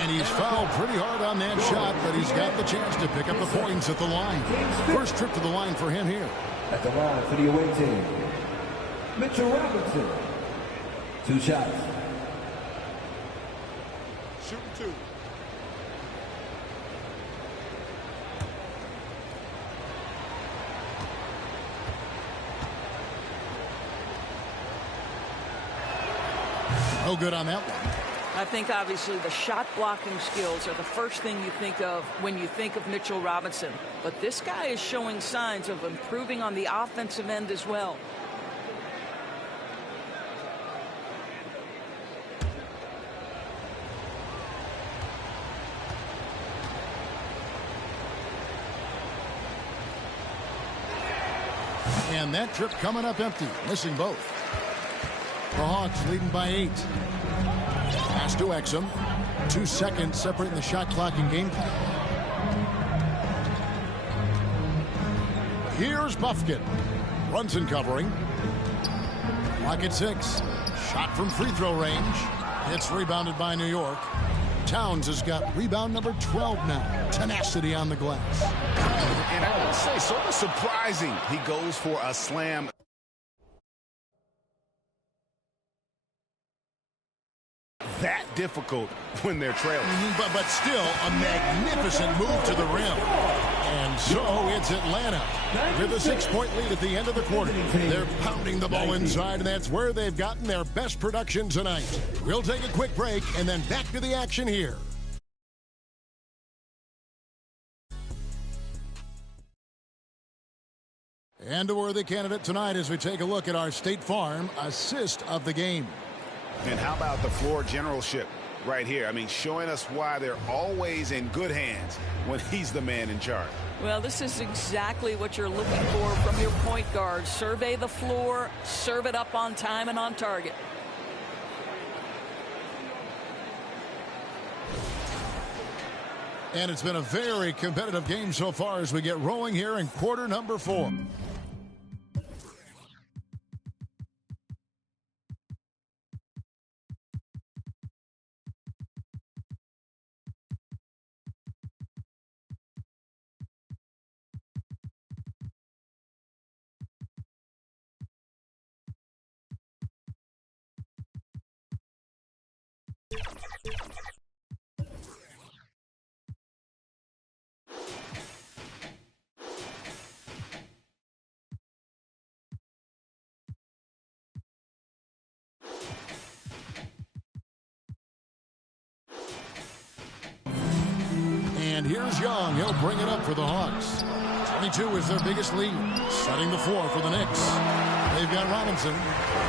And he's fouled pretty hard on that shot, but he's got the chance to pick up the points at the line. First trip to the line for him here. At the line for the away team, Mitchell Robinson. 2 shots. Shoot 2. No good on that one. I think obviously the shot blocking skills are the first thing you think of when you think of Mitchell Robinson. But this guy is showing signs of improving on the offensive end as well. And that trip coming up empty, missing both. The Hawks leading by 8. Pass to Exum. 2 seconds separating the shot clock and game clock. Here's Buffkin. Brunson covering. Clock at 6. Shot from free throw range. It's rebounded by New York. Towns has got rebound number 12 now. Tenacity on the glass. And I would say sort of surprising. He goes for a slam. That difficult when they're trailing. But still a magnificent move to the rim. And so it's Atlanta with a 6-point lead at the end of the quarter. They're pounding the ball inside, and that's where they've gotten their best production tonight. We'll take a quick break and then back to the action here. And a worthy candidate tonight as we take a look at our State Farm assist of the game. And how about the floor generalship? right here. I mean, showing us why they're always in good hands when he's the man in charge. Well, this is exactly what you're looking for from your point guard. Survey the floor, serve it up on time and on target. And it's been a very competitive game so far as we get rolling here in quarter number 4. And here's Young. He'll bring it up for the Hawks. 22 is their biggest lead. Setting the floor for the Knicks. They've got Robinson.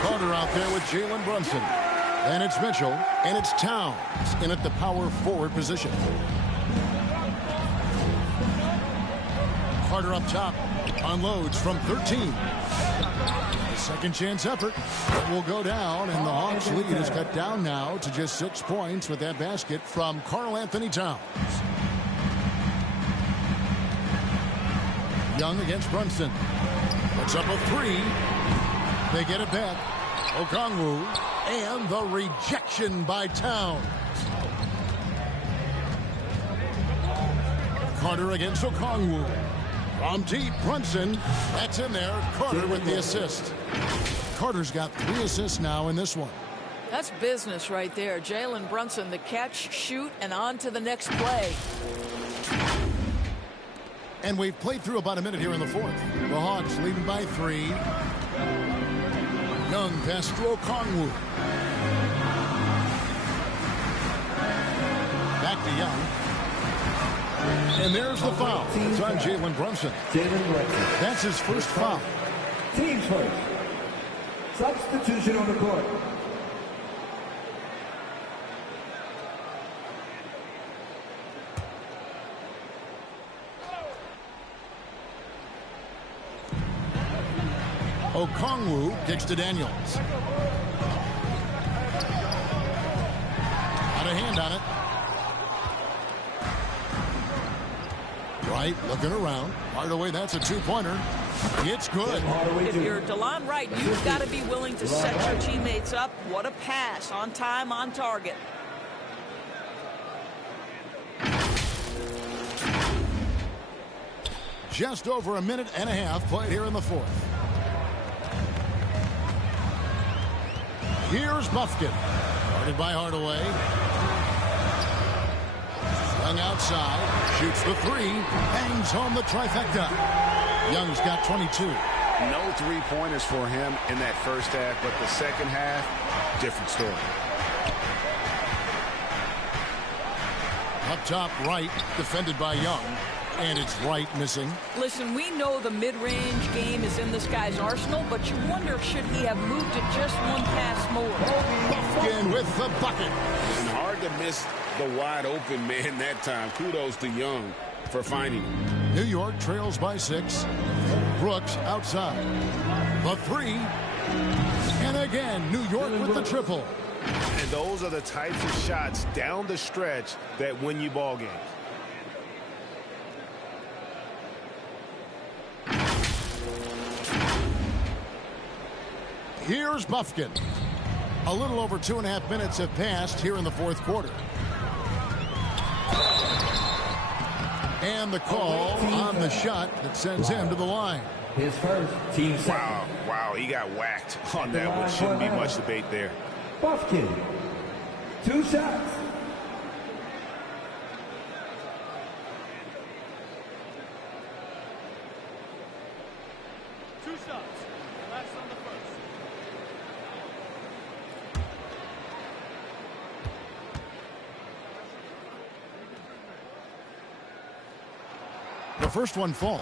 Carter out there with Jalen Brunson. And it's Mitchell. And it's Towns in at the power forward position. Carter up top. Unloads from 13. The second chance effort. It will go down, and the Hawks lead is cut down now to just 6 points with that basket from Karl-Anthony Towns. Young against Brunson. Puts up a 3. They get it back. Okongwu. And the rejection by Towns. Carter against Okongwu. From deep, Brunson. That's in there. Carter with the assist. Carter's got 3 assists now in this one. That's business right there. Jalen Brunson, the catch, shoot, and on to the next play. And we've played through about a minute here in the 4th. The Hawks leading by 3. Young pass to Okongwu. Back to Young. And there's the foul. It's on Jalen Brunson. That's his first foul. Teams first. Substitution on the court. Okongwu kicks to Daniels. Got a hand on it. Wright looking around. Hardaway, that's a 2-pointer. It's good. If you're DeLon Wright, you've got to be willing to set your teammates up. What a pass. On time, on target. Just over a minute and a half played here in the 4th. Here's Buffkin. Guarded by Hardaway. Young outside. Shoots the 3. Hangs home the trifecta. Young's got 22. No 3-pointers for him in that first half, but the second half, different story. Up top right, defended by Young. And it's Wright missing. Listen, we know the mid-range game is in this guy's arsenal, but you wonder, should he have moved it just one pass more? Buffkin with the bucket. And hard to miss the wide open man that time. Kudos to Young for finding him. New York trails by 6. Brooks outside. The 3. And again, New York with the triple. And those are the types of shots down the stretch that win you ball games. Here's Buffkin. A little over 2.5 minutes have passed here in the 4th quarter. And the call on the shot that sends him to the line. His first team second. Wow, he got whacked on that one. Shouldn't be much debate there. Buffkin. 2 shots. The first one falls.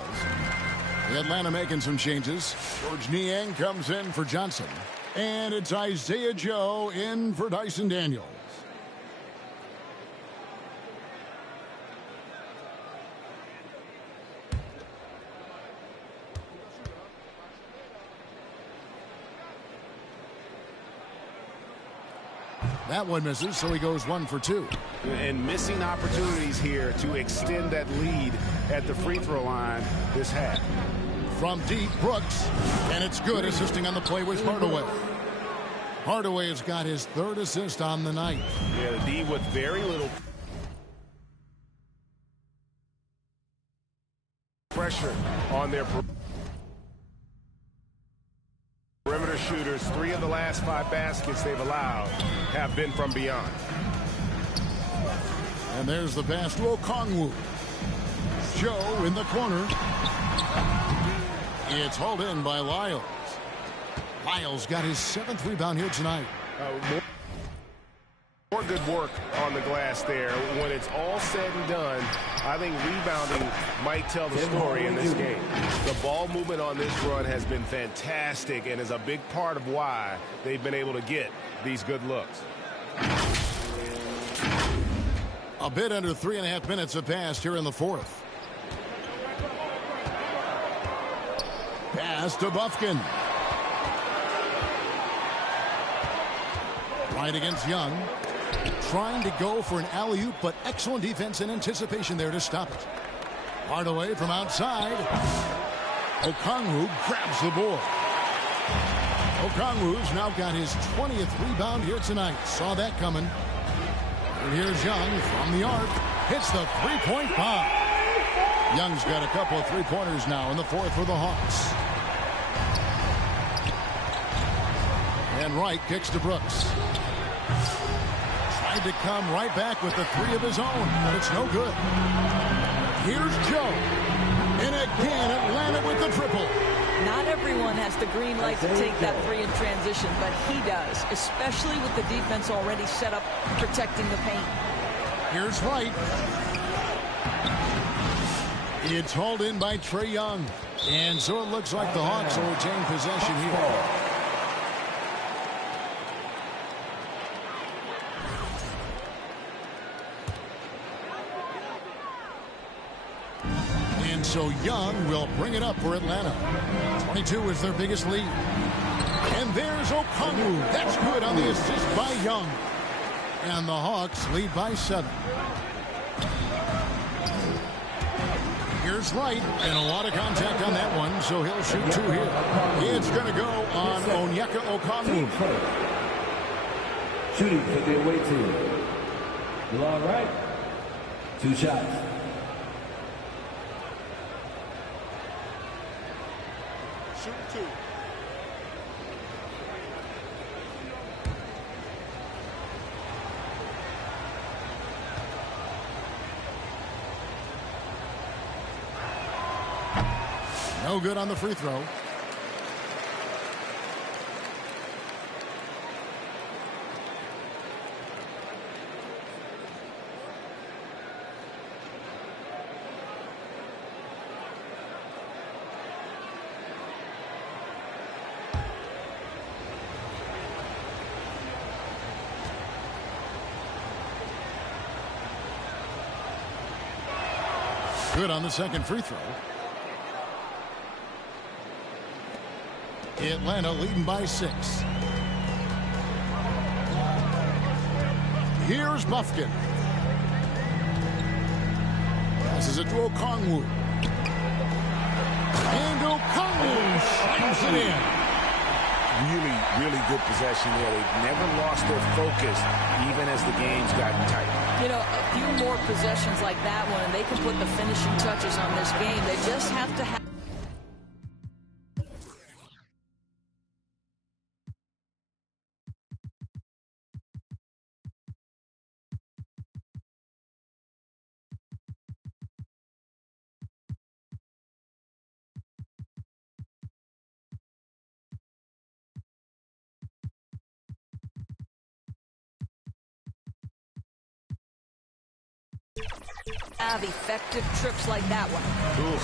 The Atlanta making some changes. George Niang comes in for Johnson. And it's Isaiah Joe in for Dyson Daniels. That one misses, so he goes 1 for 2. And missing opportunities here to extend that lead at the free throw line this half. From deep, Brooks, and it's good. Assisting on the play was Hardaway. Hardaway has got his 3rd assist on the night. Yeah, the D with very little pressure on their perimeter shooters. 3 of the last 5 baskets they've allowed have been from beyond. And there's the pass to Okongwu. Joe in the corner. It's hauled in by Lyles. Lyles got his 7th rebound here tonight. More good work on the glass there. When it's all said and done, I think rebounding might tell the story in this game. The ball movement on this run has been fantastic and is a big part of why they've been able to get these good looks. A bit under 3.5 minutes have passed here in the 4th. Pass to Bufkin. Right against Young. Trying to go for an alley-oop, but excellent defense and anticipation there to stop it. Hardaway from outside. Okongwu grabs the board. Okongwu's now got his 20th rebound here tonight. Saw that coming. And here's Young from the arc. Hits the three-point bomb. Young's got a couple of three-pointers now in the 4th for the Hawks. And Wright kicks to Brooks. Tried to come right back with the 3 of his own, but it's no good. Here's Joe. And again, Atlanta with the triple. Not everyone has the green light to take that 3 in transition, but he does, especially with the defense already set up protecting the paint. Here's Wright. It's hauled in by Trae Young. And so it looks like the Hawks will retain possession here. So Young will bring it up for Atlanta. 22 is their biggest lead. And there's Okongwu. That's good on the assist by Young. And the Hawks lead by 7. Here's Light, and a lot of contact on that one, so he'll shoot 2 here. It's going to go on Onyeka Okongwu. Shooting for the away team. You all right? 2 shots. Shoot 2. No good on the free throw. Good on the second free throw. Atlanta leading by 6. Here's Bufkin. Passes it to Okongwu. And Okongwu slams it in. Really good possession there. They've never lost their focus, even as the game's gotten tight. You know, a few more possessions like that one, and they can put the finishing touches on this game. They just have to have. Have effective trips like that one. Ooh,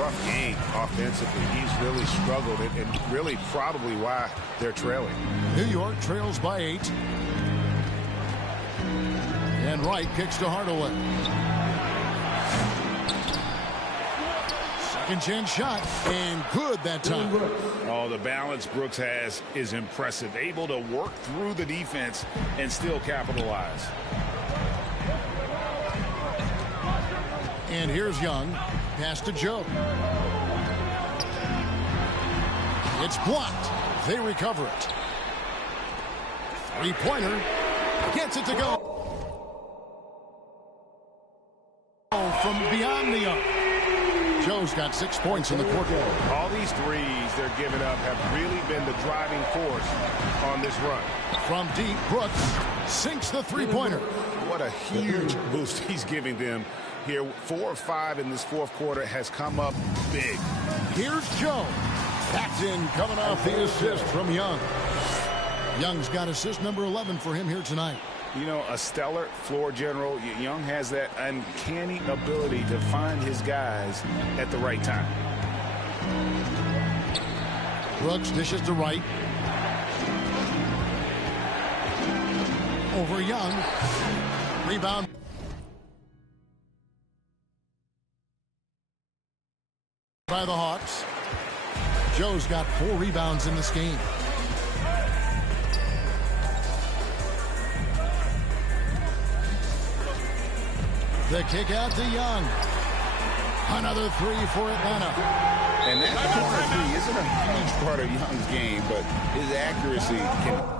rough game offensively. He's really struggled and really probably why they're trailing. New York trails by 8. And Wright kicks to Hardaway. Second chance shot, and good that time. Oh, the balance Brooks has is impressive. Able to work through the defense and still capitalize. And here's Young. Pass to Joe. It's blocked. They recover it. Three-pointer. Gets it to go. From beyond the arc. Joe's got 6 points in the quarter. All these threes they're giving up have really been the driving force on this run. From deep, Brooks sinks the three-pointer. What a huge boost he's giving them here. 4 of 5 in this fourth quarter has come up big. Here's Joe. That's in, coming off the assist from Young. Young's got assist number 11 for him here tonight. You know, a stellar floor general. Young has that uncanny ability to find his guys at the right time. Brooks dishes to right. Over Young. Rebound. By the Hawks. Joe's got 4 rebounds in this game. The kick out to Young. Another 3 for Atlanta. And that corner three isn't a huge part of Young's game, but his accuracy can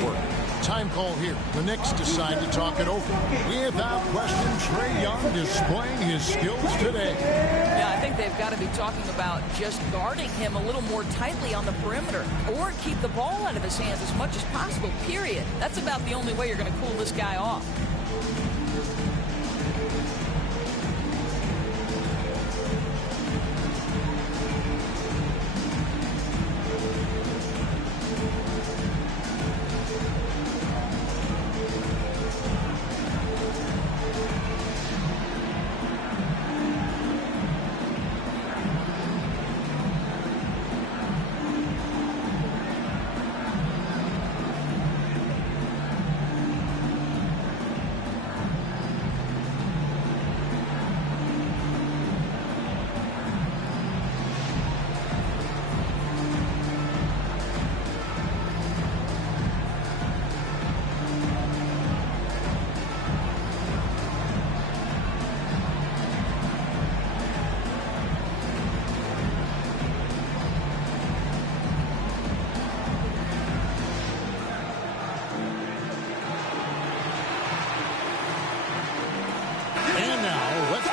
court. Time call here. The Knicks decide to talk it over. Without question, Trae Young displaying his skills today. Yeah, I think they've got to be talking about just guarding him a little more tightly on the perimeter or keep the ball out of his hands as much as possible, period. That's about the only way you're going to cool this guy off.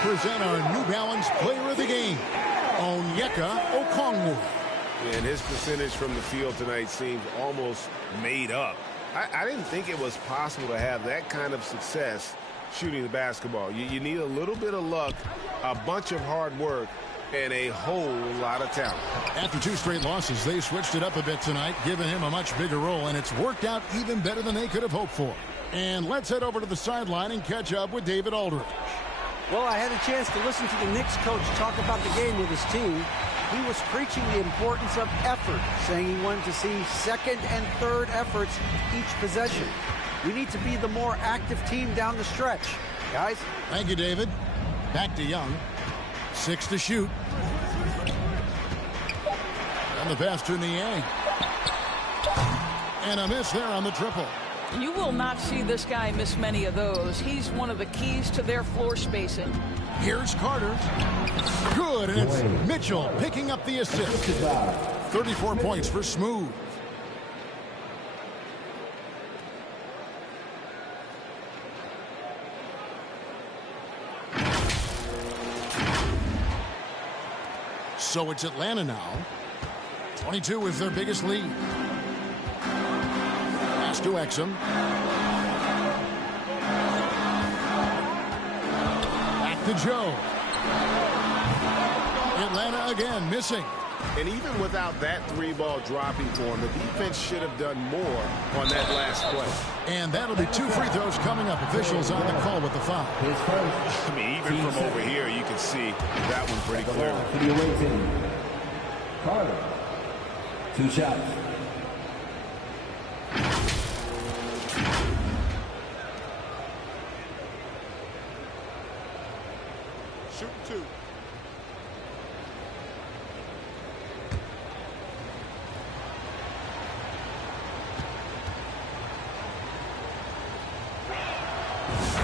Present our New Balance Player of the Game, Onyeka Okongwu. And his percentage from the field tonight seems almost made up. I didn't think it was possible to have that kind of success shooting the basketball. You need a little bit of luck, a bunch of hard work, and a whole lot of talent. After 2 straight losses, they switched it up a bit tonight, giving him a much bigger role, and it's worked out even better than they could have hoped for. And let's head over to the sideline and catch up with David Aldridge. Well, I had a chance to listen to the Knicks coach talk about the game with his team. He was preaching the importance of effort, saying he wanted to see second and third efforts each possession. We need to be the more active team down the stretch, guys. Thank you, David. Back to Young. 6 to shoot. And the pass to Niang. And a miss there on the triple. You will not see this guy miss many of those. He's one of the keys to their floor spacing. Here's Carter. Good, and it's Mitchell picking up the assist. 34 points for Smooth. So it's Atlanta now. 22 is their biggest lead. To Exum. Back to Joe. Atlanta again missing. And even without that 3-ball dropping for him, the defense should have done more on that last play. And that'll be 2 free throws coming up. Officials on the call with the foul. I mean, even from over here, you can see that one pretty clearly. For the away team, Carter. 2 shots. Shooting 2.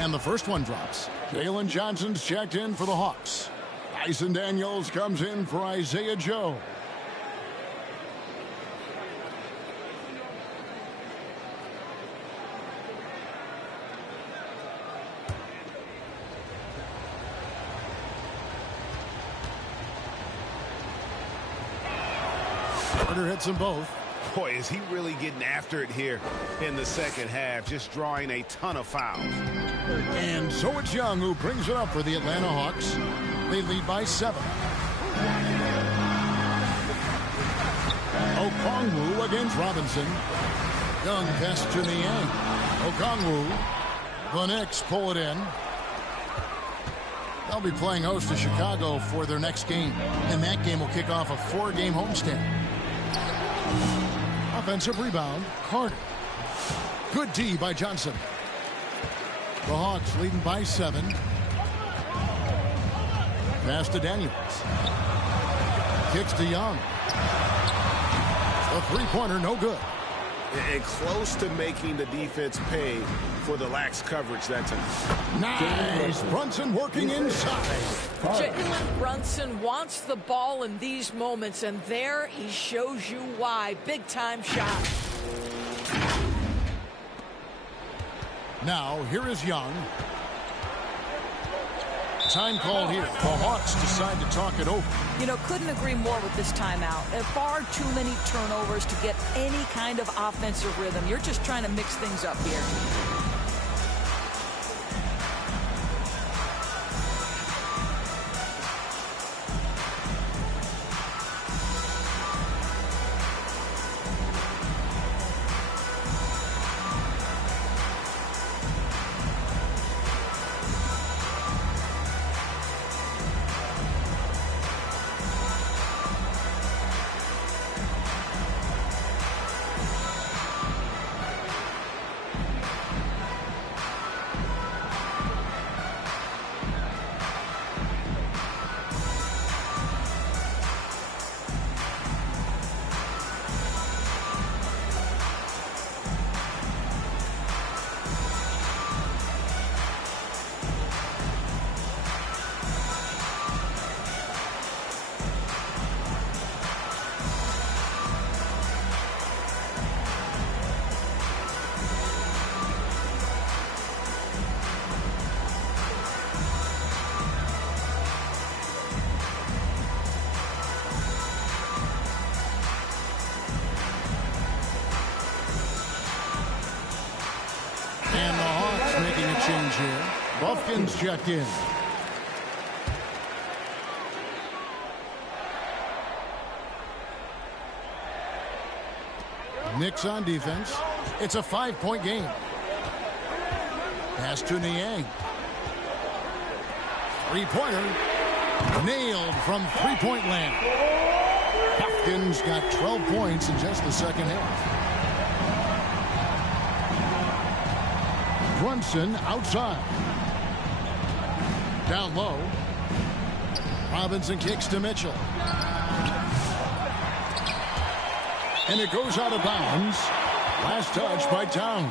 And the first one drops. Jalen Johnson's checked in for the Hawks. Tyson Daniels comes in for Isaiah Joe. Carter hits them both. Boy, is he really getting after it here in the second half, just drawing a ton of fouls. And so it's Young who brings it up for the Atlanta Hawks. They lead by 7. Okongwu against Robinson. Young pass to Niang. Okongwu. The Knicks pull it in. They'll be playing host to Chicago for their next game. And that game will kick off a 4-game homestand. Offensive rebound, Carter. Good D by Johnson. The Hawks leading by 7. Pass to Daniels. Kicks to Young. A 3-pointer, no good. And close to making the defense pay for the lax coverage that time. Nice. Brunson working inside. Jalen Brunson wants the ball in these moments, and there he shows you why. Big time shot. Now, here is Young. Time called here. The Hawks decide to talk it over. You know, couldn't agree more with this timeout. Far too many turnovers to get any kind of offensive rhythm. You're just trying to mix things up here. Change here. Buffkin's checked in. Knicks on defense. It's a 5-point game. Pass to Niang. Three-pointer. Nailed from three-point land. Buffkin's got 12 points in just the second half. Brunson outside. Down low. Robinson kicks to Mitchell. And it goes out of bounds. Last touch by Towns.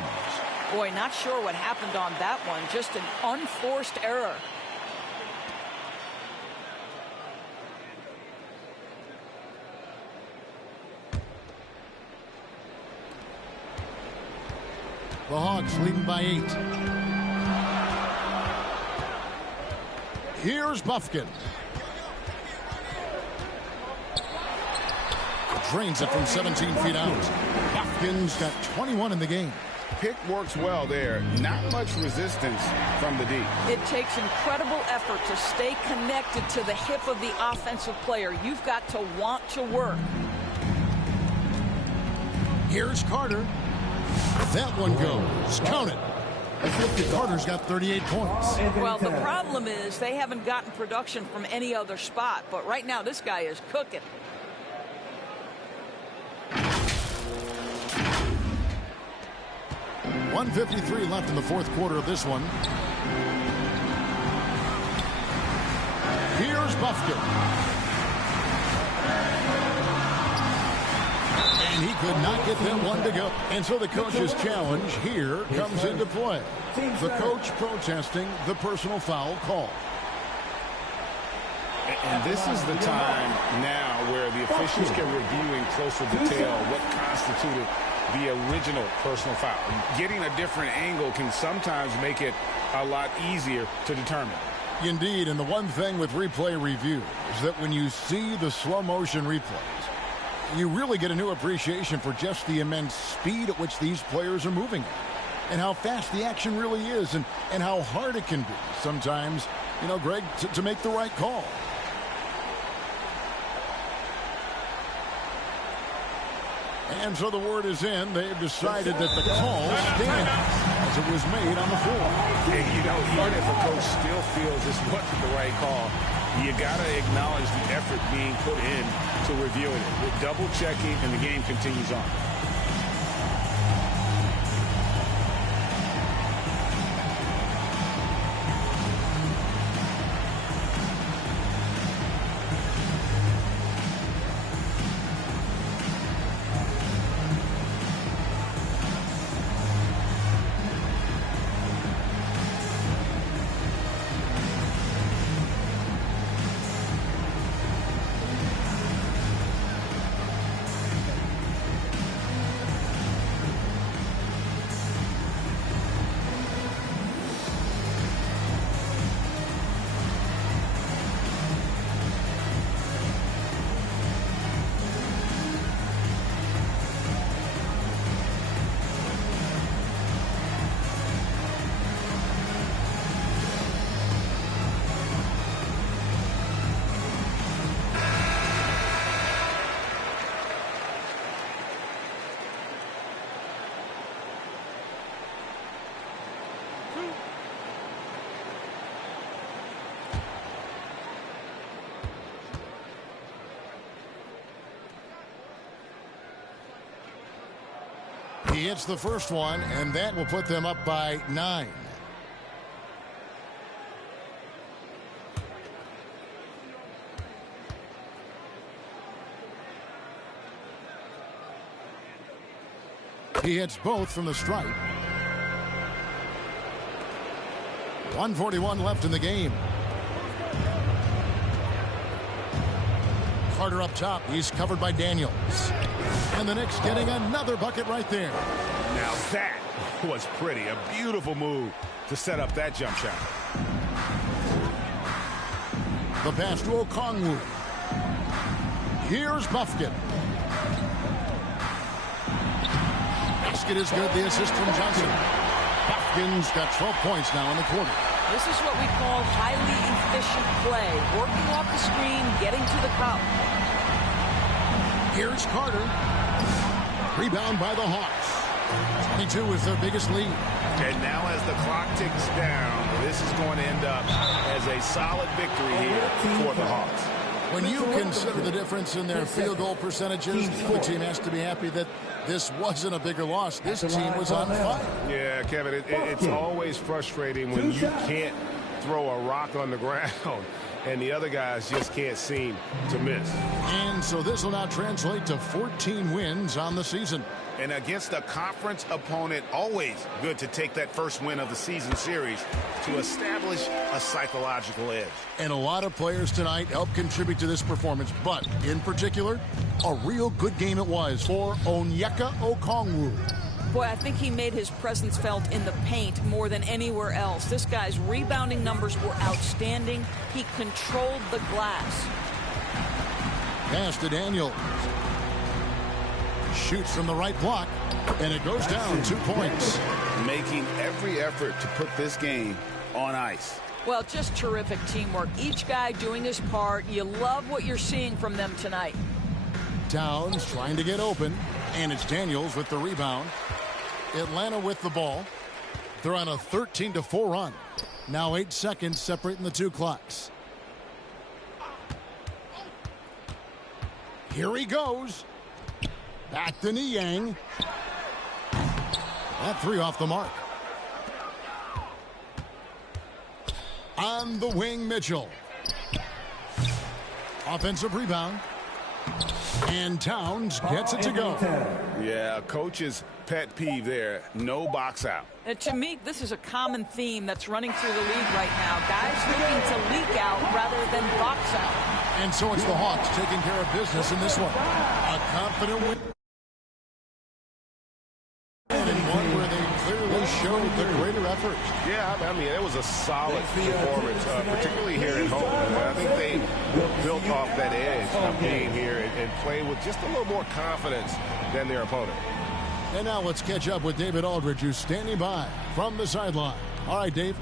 Boy, not sure what happened on that one. Just an unforced error. The Hawks leading by 8. Here's Buffkin. Drains it from 17 feet out. Buffkin's got 21 in the game. Pick works well there. Not much resistance from the D. It takes incredible effort to stay connected to the hip of the offensive player. You've got to want to work. Here's Carter. That one goes. Count it. Carter's got 38 points. Well, the problem is they haven't gotten production from any other spot. But right now, this guy is cooking. .153 left in the fourth quarter of this one. Here's Buffkin. And he could not get them one to go. And so the coach's challenge here comes into play. The coach protesting the personal foul call. And this is the time now where the officials can review in closer detail what constituted the original personal foul. Getting a different angle can sometimes make it a lot easier to determine. Indeed, and the one thing with replay review is that when you see the slow motion replays, you really get a new appreciation for just the immense speed at which these players are moving and how fast the action really is and how hard it can be sometimes, you know, Greg, to make the right call. And so the word is in. They've decided that the call stands as it was made on the floor. And, you know, even if a coach still feels this wasn't the right call, you got to acknowledge the effort being put in to reviewing it. With double checking, and the game continues on. He hits the first one, and that will put them up by 9. He hits both from the stripe. 1:41 left in the game. Carter up top. He's covered by Daniels. And the Knicks getting another bucket right there. Now that was pretty. A beautiful move to set up that jump shot. The pass to Okongwu. Here's Buffkin. Basket is good. The assist from Johnson. Buffkin's got 12 points now in the quarter. This is what we call highly efficient play. Working off the screen, getting to the cup. Here's Carter. Rebound by the Hawks. 22 is their biggest lead. And now as the clock ticks down, this is going to end up as a solid victory here for the Hawks. When you consider the difference in their field goal percentages, the team has to be happy that this wasn't a bigger loss. This team was on fire. Yeah, Kevin, it's always frustrating when you can't throw a rock on the ground and the other guys just can't seem to miss. And so this will now translate to 14 wins on the season. And against a conference opponent, always good to take that first win of the season series to establish a psychological edge. And a lot of players tonight helped contribute to this performance, but in particular, a real good game it was for Onyeka Okongwu. Boy, I think he made his presence felt in the paint more than anywhere else. This guy's rebounding numbers were outstanding. He controlled the glass. Pass to Daniels. Shoots from the right block, and it goes down 2 points. Making every effort to put this game on ice. Well, just terrific teamwork. Each guy doing his part. You love what you're seeing from them tonight. Towns trying to get open, and it's Daniels with the rebound. Atlanta with the ball. They're on a 13-4 run. Now 8 seconds separating the two clocks. Here he goes. Back to Niang. That three off the mark. On the wing, Mitchell. Offensive rebound. And Towns gets it to go. Yeah, coach's pet peeve there. No box out. To me, this is a common theme that's running through the league right now. Guys looking to leak out rather than box out. And so it's the Hawks taking care of business in this one. A confident win. And in one where they clearly showed the greater effort. Yeah, I mean, it was a solid performance, particularly here at home. I think they built off that edge of being here and played with just a little more confidence than their opponent. And now let's catch up with David Aldridge, who's standing by from the sideline. All right, Dave.